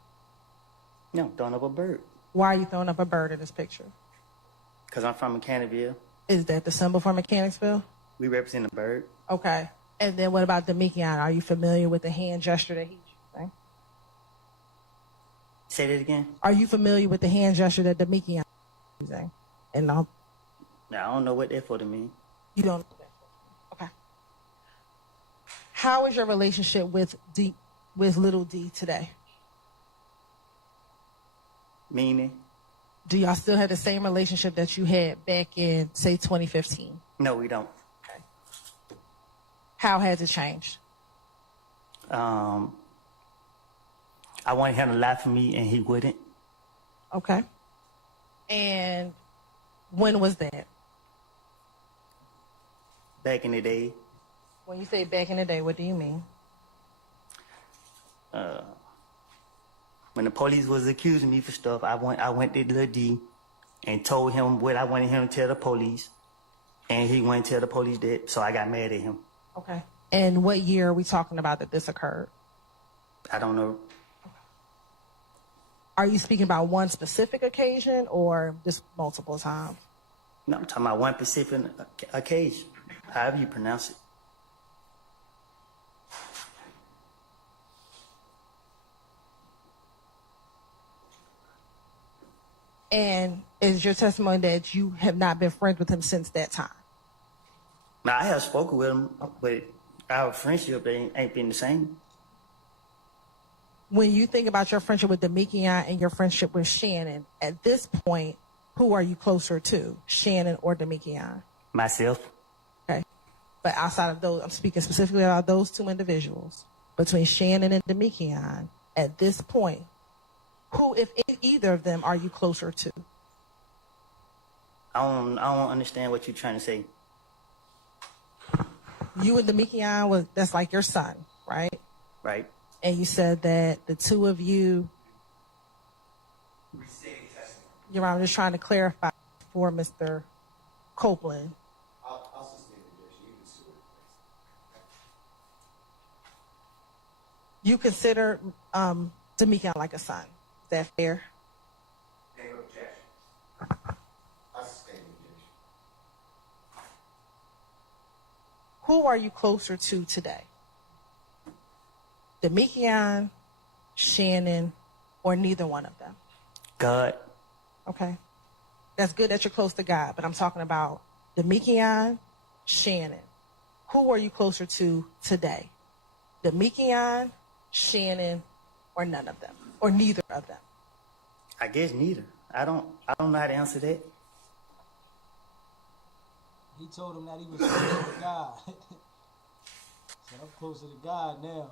No, throwing up a bird. Why are you throwing up a bird in this picture? Because I'm from Mechanicsville. Is that the symbol for Mechanicsville? We represent a bird. Okay. And then what about Demekion? Are you familiar with the hand gesture that he's using? Say that again? Are you familiar with the hand gesture that Demekion is using? And I don't know what that for to mean. You don't know that. Okay. How is your relationship with Little D today? Meaning? Do y'all still have the same relationship that you had back in, say, 2015? No, we don't. Okay. How has it changed? I wanted him to lie for me, and he wouldn't. Okay. And when was that? Back in the day. When you say back in the day, what do you mean? When the police was accusing me for stuff, I went to Lil D and told him what I wanted him to tell the police, and he went to tell the police that, so I got mad at him. Okay. And what year are we talking about that this occurred? I don't know. Okay. Are you speaking about one specific occasion or just multiple times? No, I'm talking about one specific occasion, however you pronounce it. And is your testimony that you have not been friends with him since that time? Now, I have spoken with him, but our friendship ain't been the same. When you think about your friendship with Demekion and your friendship with Shannon, at this point, who are you closer to, Shannon or Demekion? Myself. Okay. But outside of those, I'm speaking specifically about those two individuals, between Shannon and Demekian, at this point, who, if either of them, are you closer to? I don't understand what you're trying to say. You and Demekian, that's like your son, right? Right. And you said that the two of you, I'm just trying to clarify for Mr. Copeland. I'll sustain the objection. You can sue it. You consider Demekian like a son. Is that fair? Name of objection. I'll sustain the objection. Who are you closer to today? Demekian, Shannon, or neither one of them? God. Okay. That's good that you're close to God, but I'm talking about Demekian, Shannon. Who are you closer to today? Demekian, Shannon, or none of them? Or neither of them? I guess neither. I don't know how to answer that. He told him that he was closer to God. So I'm closer to God now.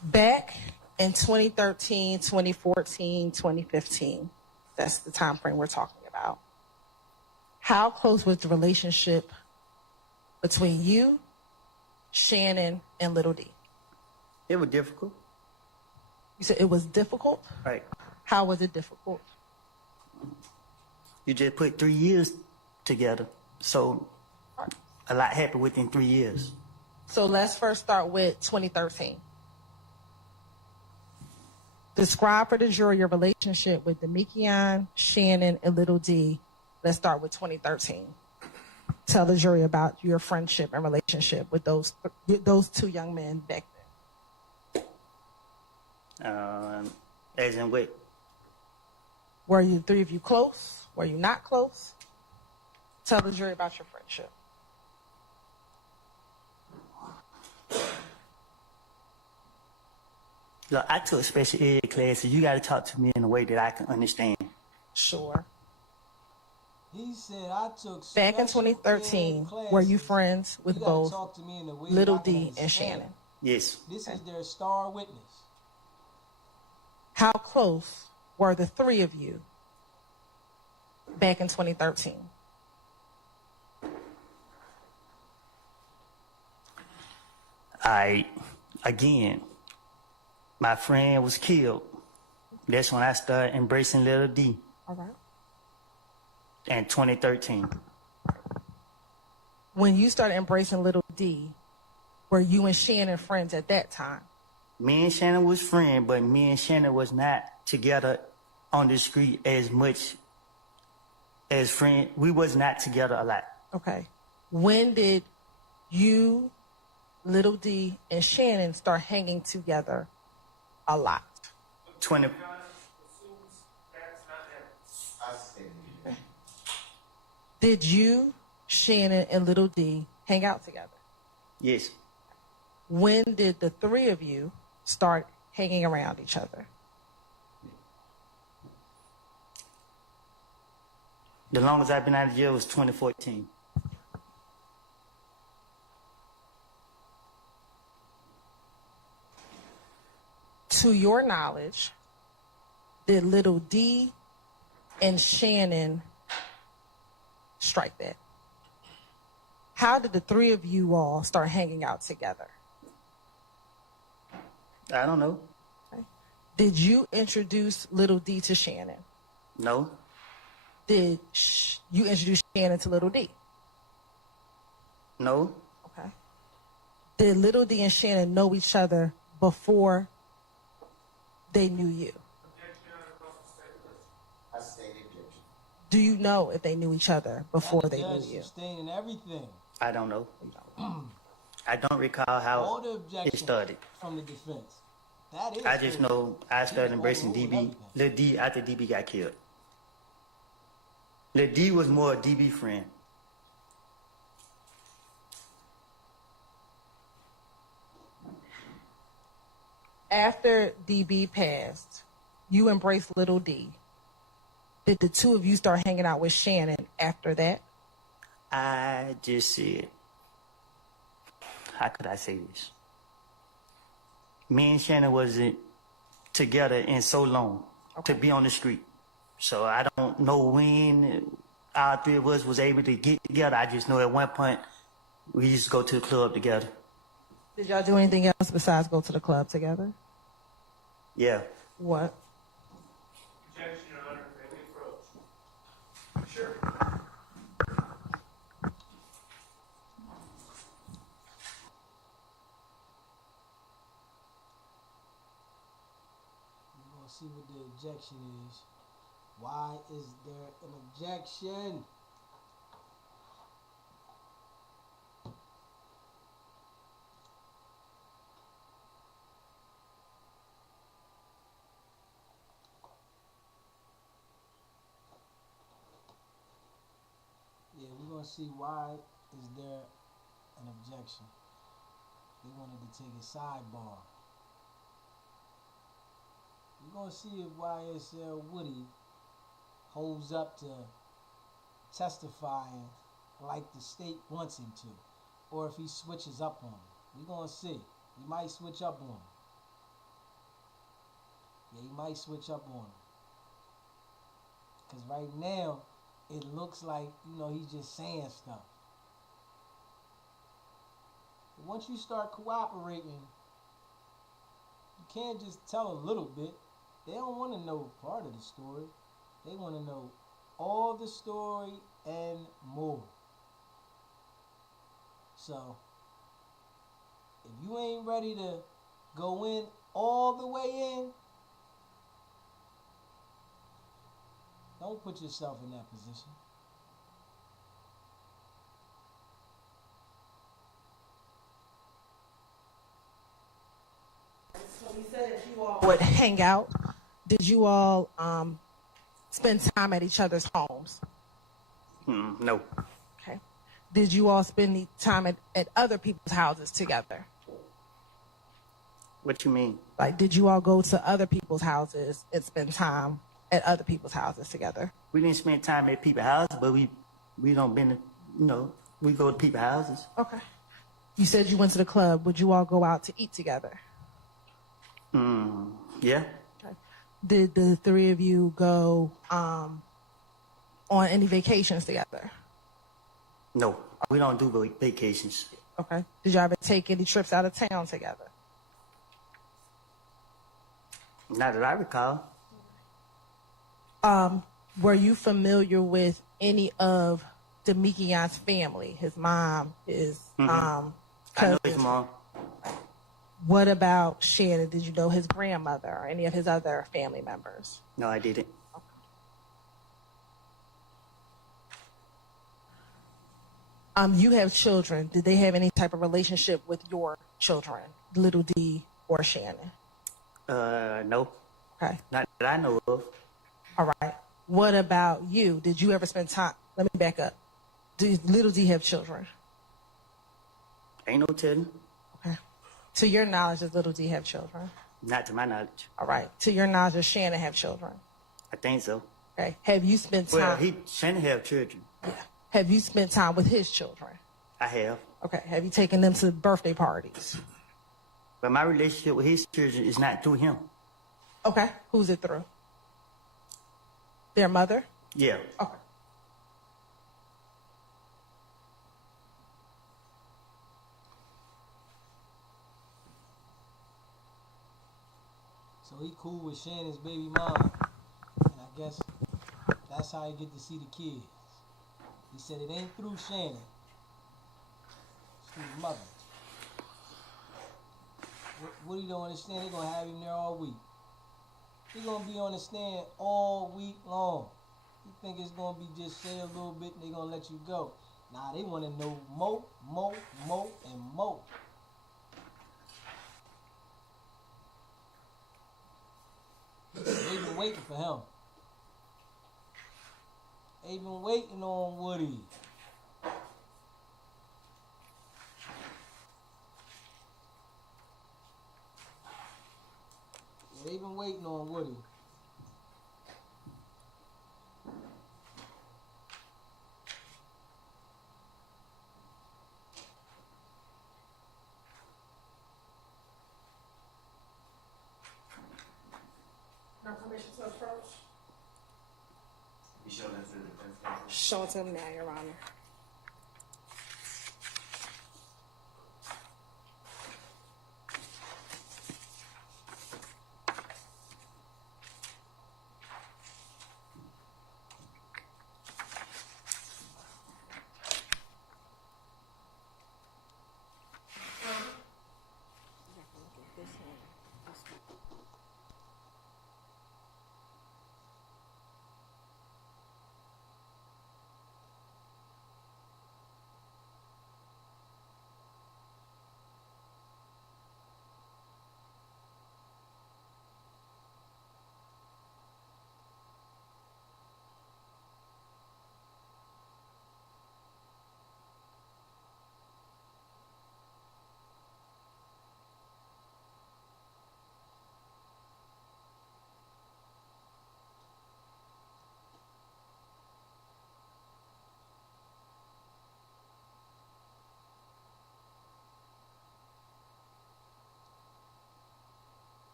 Back in 2013, 2014, 2015, that's the time frame we're talking about. How close was the relationship between you, Shannon, and Little D? It was difficult. You said it was difficult? Right. How was it difficult? You just put 3 years together. So a lot happened within 3 years. So let's first start with 2013. Describe for the jury your relationship with Demekian, Shannon, and Little D. Let's start with 2013. Tell the jury about your friendship and relationship with those two young men back then. As in what? Were you, the three of you, close? Were you not close? Tell the jury about your friendship. Look, I took special ed classes. You got to talk to me in a way that I can understand. Sure. He said, I took back in 2013, were you friends with both Little D and Shannon? Yes. This is their star witness. How close were the three of you back in 2013? Again, my friend was killed. That's when I started embracing Little D. All right. In 2013. When you started embracing Little D, were you and Shannon friends at that time? Me and Shannon was friends, but me and Shannon was not together on the street as much as friends. We was not together a lot. Okay. When did you, Little D, and Shannon start hanging together a lot? 20. Did you, Shannon, and Little D hang out together? Yes. When did the three of you start hanging around each other? The longest I've been out of jail was 2014. To your knowledge, did Little D and Shannon strike that? How did the three of you all start hanging out together? I don't know. Okay. Did you introduce Little D to Shannon? No. Did you introduce Shannon to Little D? No. Okay. Did Little D and Shannon know each other before they knew you? I sustain the objection. Do you know if they knew each other before they knew you? Sustaining everything. I don't know. I don't recall how it started. From the defense. That is I just know I started embracing DB, Lil D, after DB got killed. Lil D was more a DB friend. After DB passed, you embraced Little D. Did the two of you start hanging out with Shannon after that? I just said, how could I say this? Me and Shannon wasn't together in so long to be on the street. So I don't know when our three of us was able to get together. I just know at one point we used to go to the club together. Did y'all do anything else besides go to the club together? Yeah. What? Objection, Your Honor. May we approach? Sure. We're gonna see what the objection is. Why is there an objection? Yeah, we're gonna see why is there an objection. They wanted to take a sidebar. We're gonna see if YSL Woody holds up to testifying like the state wants him to, or if he switches up on him. We're gonna see. He might switch up on him. Yeah, he might switch up on him. Because right now, it looks like, he's just saying stuff. But once you start cooperating, you can't just tell a little bit. They don't want to know part of the story. They want to know all the story and more. So, if you ain't ready to go in all the way in, don't put yourself in that position. So you said that you all would hang out. Did you all spend time at each other's homes? No. Okay. Did you all spend time at other people's houses together? What you mean? Like, did you all go to other people's houses and spend time at other people's houses together? We didn't spend time at people's houses, but we don't been, we go to people's houses. Okay. You said you went to the club. Would you all go out to eat together? Yeah. Okay. Did the three of you go on any vacations together? No, we don't do vacations. Okay. Did y'all ever take any trips out of town together? Not that I recall. Were you familiar with any of Demikion's family? His mom, his I cousin? know his mom. What about Shannon? Did you know his grandmother or any of his other family members? No, I didn't. You have children. Did they have any type of relationship with your children, Little D or Shannon? No. Okay. Not that I know of. All right. What about you? Did you ever spend time? Let me back up. Did Little D have children? Ain't no telling. Okay. To your knowledge, does Little D have children? Not to my knowledge. All right. To your knowledge, does Shannon have children? I think so. Okay. Have you spent time? Well, Shannon have children. Yeah. Have you spent time with his children? I have. Okay. Have you taken them to birthday parties? But my relationship with his children is not through him. Okay. Who's it through? Their mother? Yeah. Okay. So he cool with Shannon's baby mom. And I guess that's how he get to see the kids. He said it ain't through Shannon. It's through his mother. What he don't understand, they're going to have him there all week. He's going to be on the stand all week long. You think it's going to be just say a little bit and they're going to let you go. Nah, they want to know more, and more. They've been waiting for him. They've been waiting on Woody. They've been waiting on Woody. permission to approach? You showing that to the defense counsel? Show it to him now, Your Honor.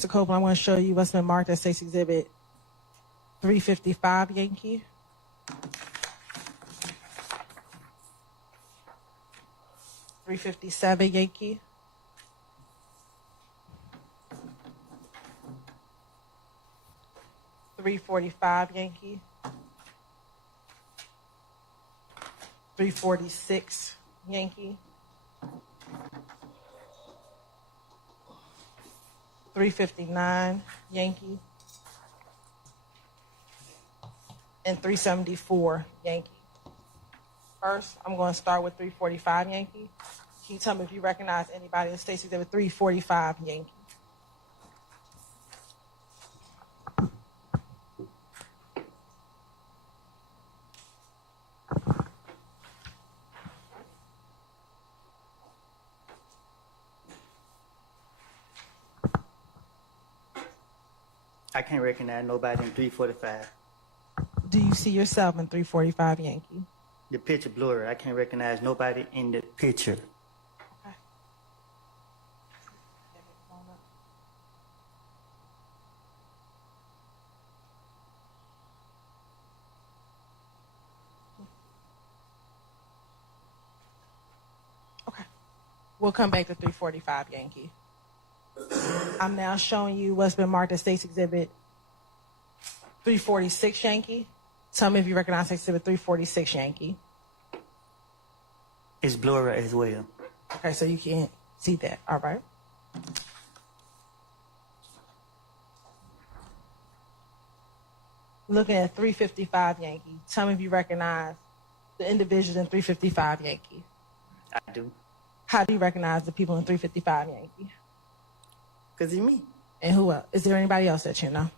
Mr. Copeland, I'm going to show you what's been marked as State's Exhibit 355 Yankee. $357 Yankee. $345 Yankee. $346 Yankee. $359 Yankee. And $374 Yankee. First, I'm going to start with $345 Yankee. Can you tell me if you recognize anybody in State's Exhibit $345 Yankee? I can't recognize nobody in 345. Do you see yourself in 345 Yankee? The picture blurry. I can't recognize nobody in the picture. Okay. Okay. We'll come back to 345 Yankee. I'm now showing you what's been marked as State's Exhibit 346 Yankee. Tell me if you recognize State's Exhibit 346 Yankee. It's blurry as well. Okay, so you can't see that. All right. Looking at 355 Yankee. Tell me if you recognize the individuals in 355 Yankee. I do. How do you recognize the people in 355 Yankee? Because it's me. And who else? Is there anybody else that you know?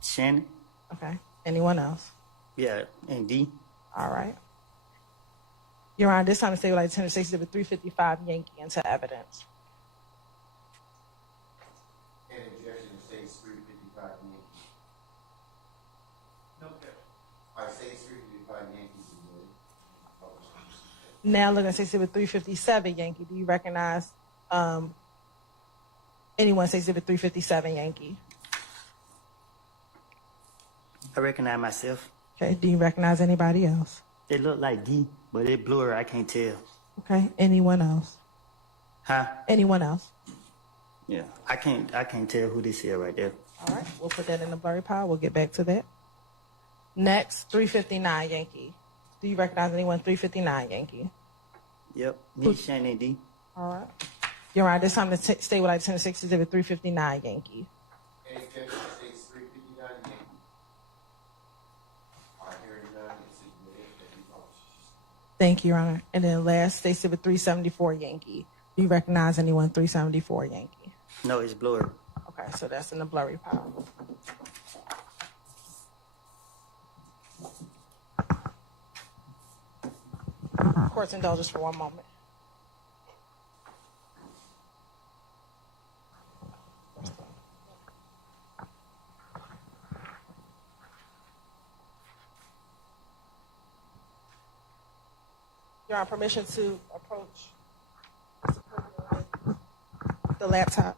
Shannon. Okay. Anyone else? Yeah, and D. All right. Your Honor, this time the state would like to turn the State's Exhibit 355 Yankee into evidence. And objection to State's 355 Yankee. No objection. I say 355 Yankees. Now looking at State's Exhibit 357 Yankee, do you recognize anyone in State's Exhibit 357 Yankee? I recognize myself. Okay. Do you recognize anybody else? They look like D, but they're blurry. I can't tell. Okay. Anyone else? Huh? Anyone else? Yeah. I can't tell who this is right there. All right, we'll put that in the blurry pile. We'll get back to that. Next, 359 Yankee. Do you recognize anyone? 359 Yankee. Yep. Me, Shannon D. All right. You're right. This time to stay with like 10-6 exhibit 359 Yankee. Any objection to states 359 Yankee? I hear none. It's admitted that he publishes. Thank you, Your Honor. And then last, stay exhibit 374 Yankee. Do you recognize anyone? 374 Yankee. No, it's blurry. Okay, so that's in the blurry pile. Court's indulgence for one moment. Your Honor, permission to approach the laptop.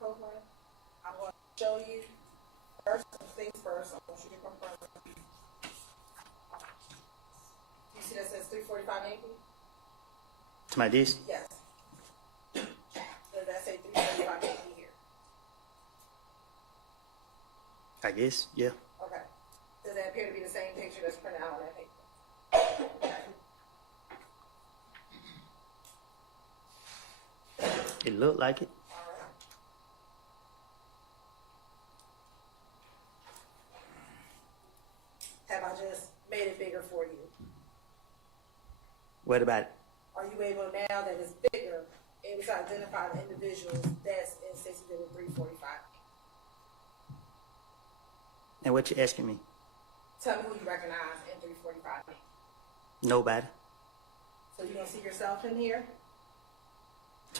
I'm going to show you first things first. I want you to confirm. You see that says 345 Yankee? To my dish? Yes. Does that say 345 Yankee here? I guess, yeah. Okay. Does that appear to be the same picture that's printed out on that paper? It looked like it. Have I just made it bigger for you? What about it? Are you able now that it's bigger, able to identify the individuals that's in 345? And what you asking me? Tell me who you recognize in 345. Nobody. So you don't see yourself in here?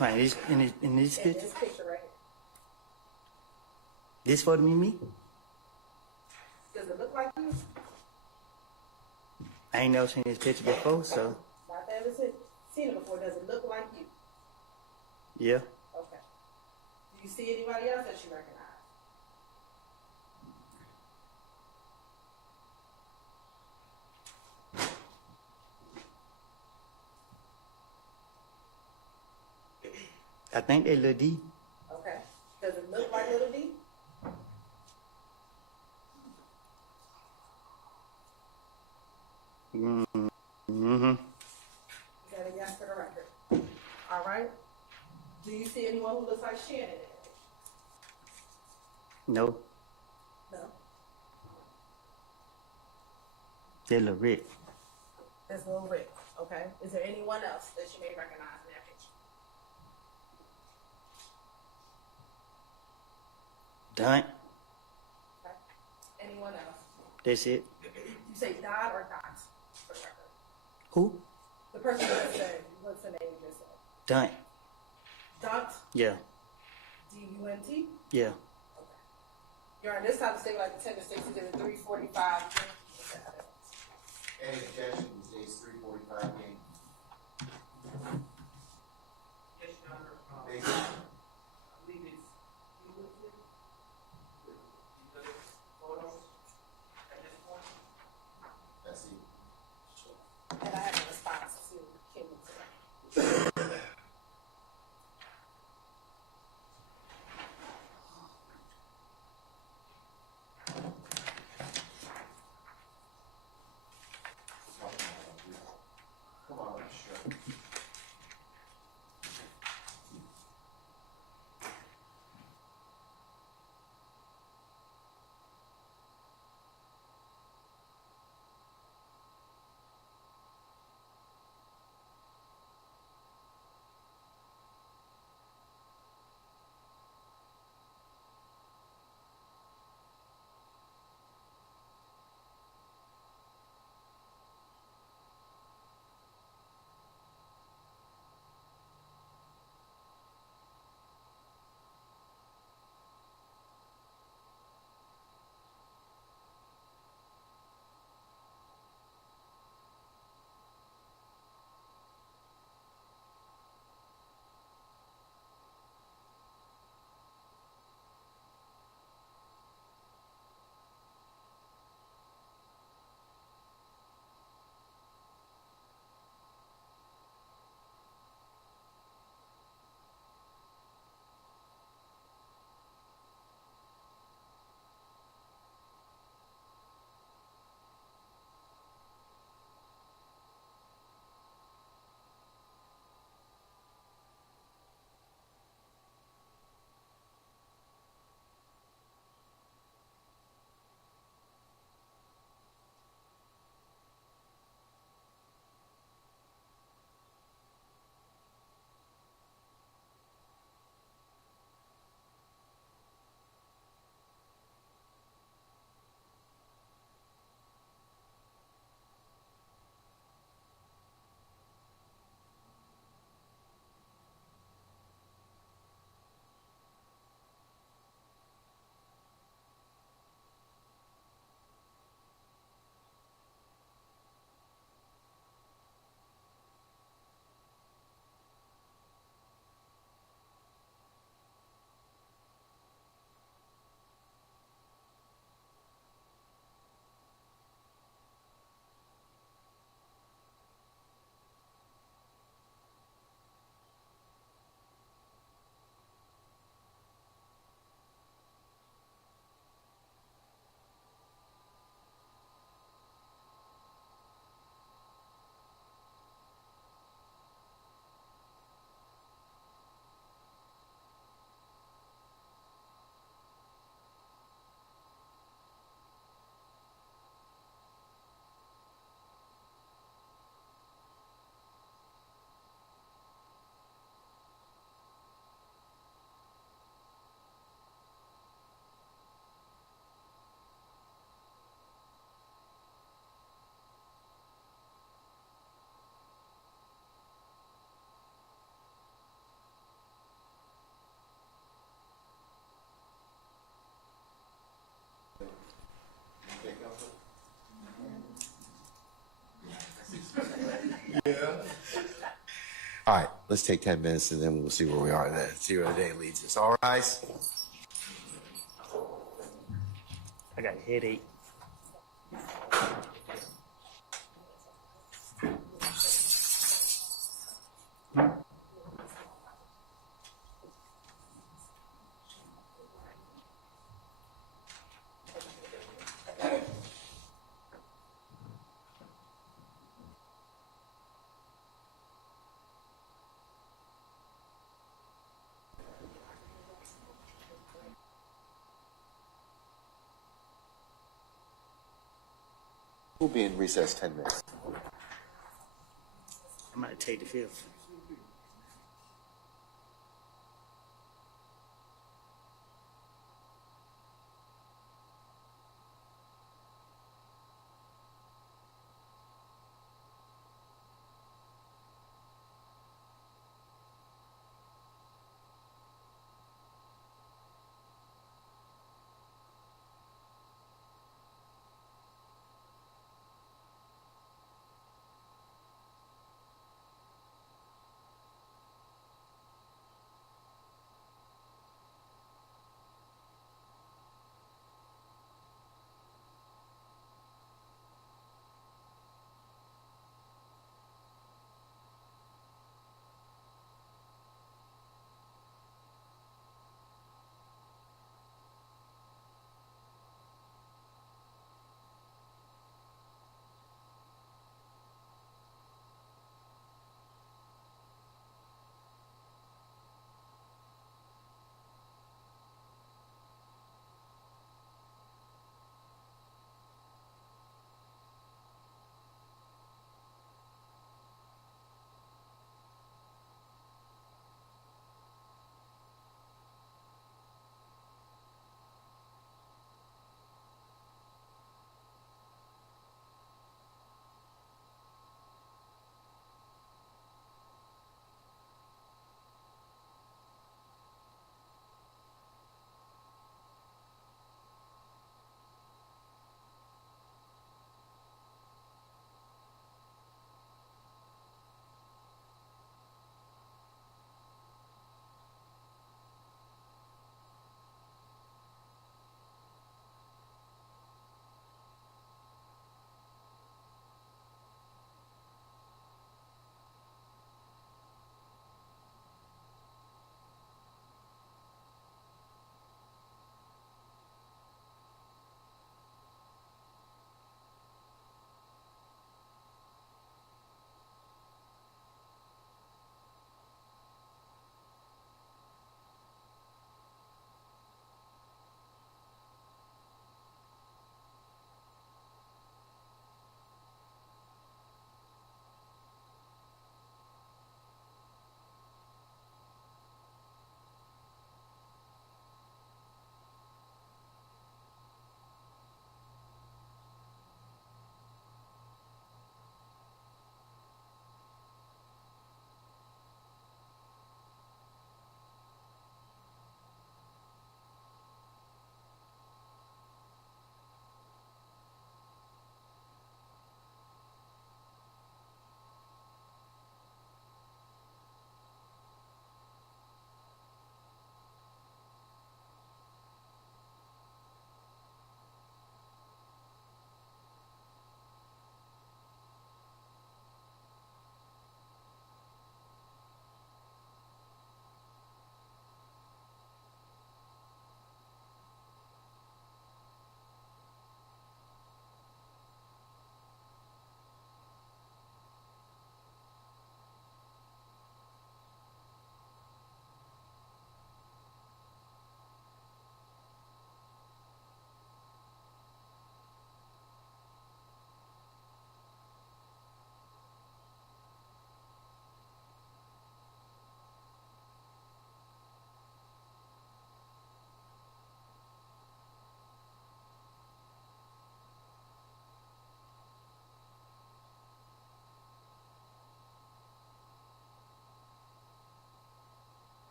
In this In picture? this picture right here. This photo me? Does it look like you? I ain't never seen this picture before, so Not that ever seen it before. Does it look like you? yeah. Okay. Do you see anybody else that you recognize? I think they Lil D. Okay. Does it look like Little D? Mm-hmm. Is that a yes for the record? All right. Do you see anyone who looks like Shannon in it? No. No. They Lil Rick. That's Lil Rick. Okay. Is there anyone else that you may recognize in that picture? Done. Okay. Anyone else? That's it. You say Don or Dot for the record? Who? The person that said, what's the name you just said? Done. Dot? Yeah. D-U-N-T? Yeah. Okay. You're on this time to stay like 10 to 6 to 345. Any objection to states 345 Yankee? Yes, Your Honor. Thank I you. believe it's cumulative. Because photos, as All right, let's take 10 minutes and then we'll see where we are then. See where the day leads us. All right. I got a headache. We'll be in recess 10 minutes. I'm gonna take the fifth.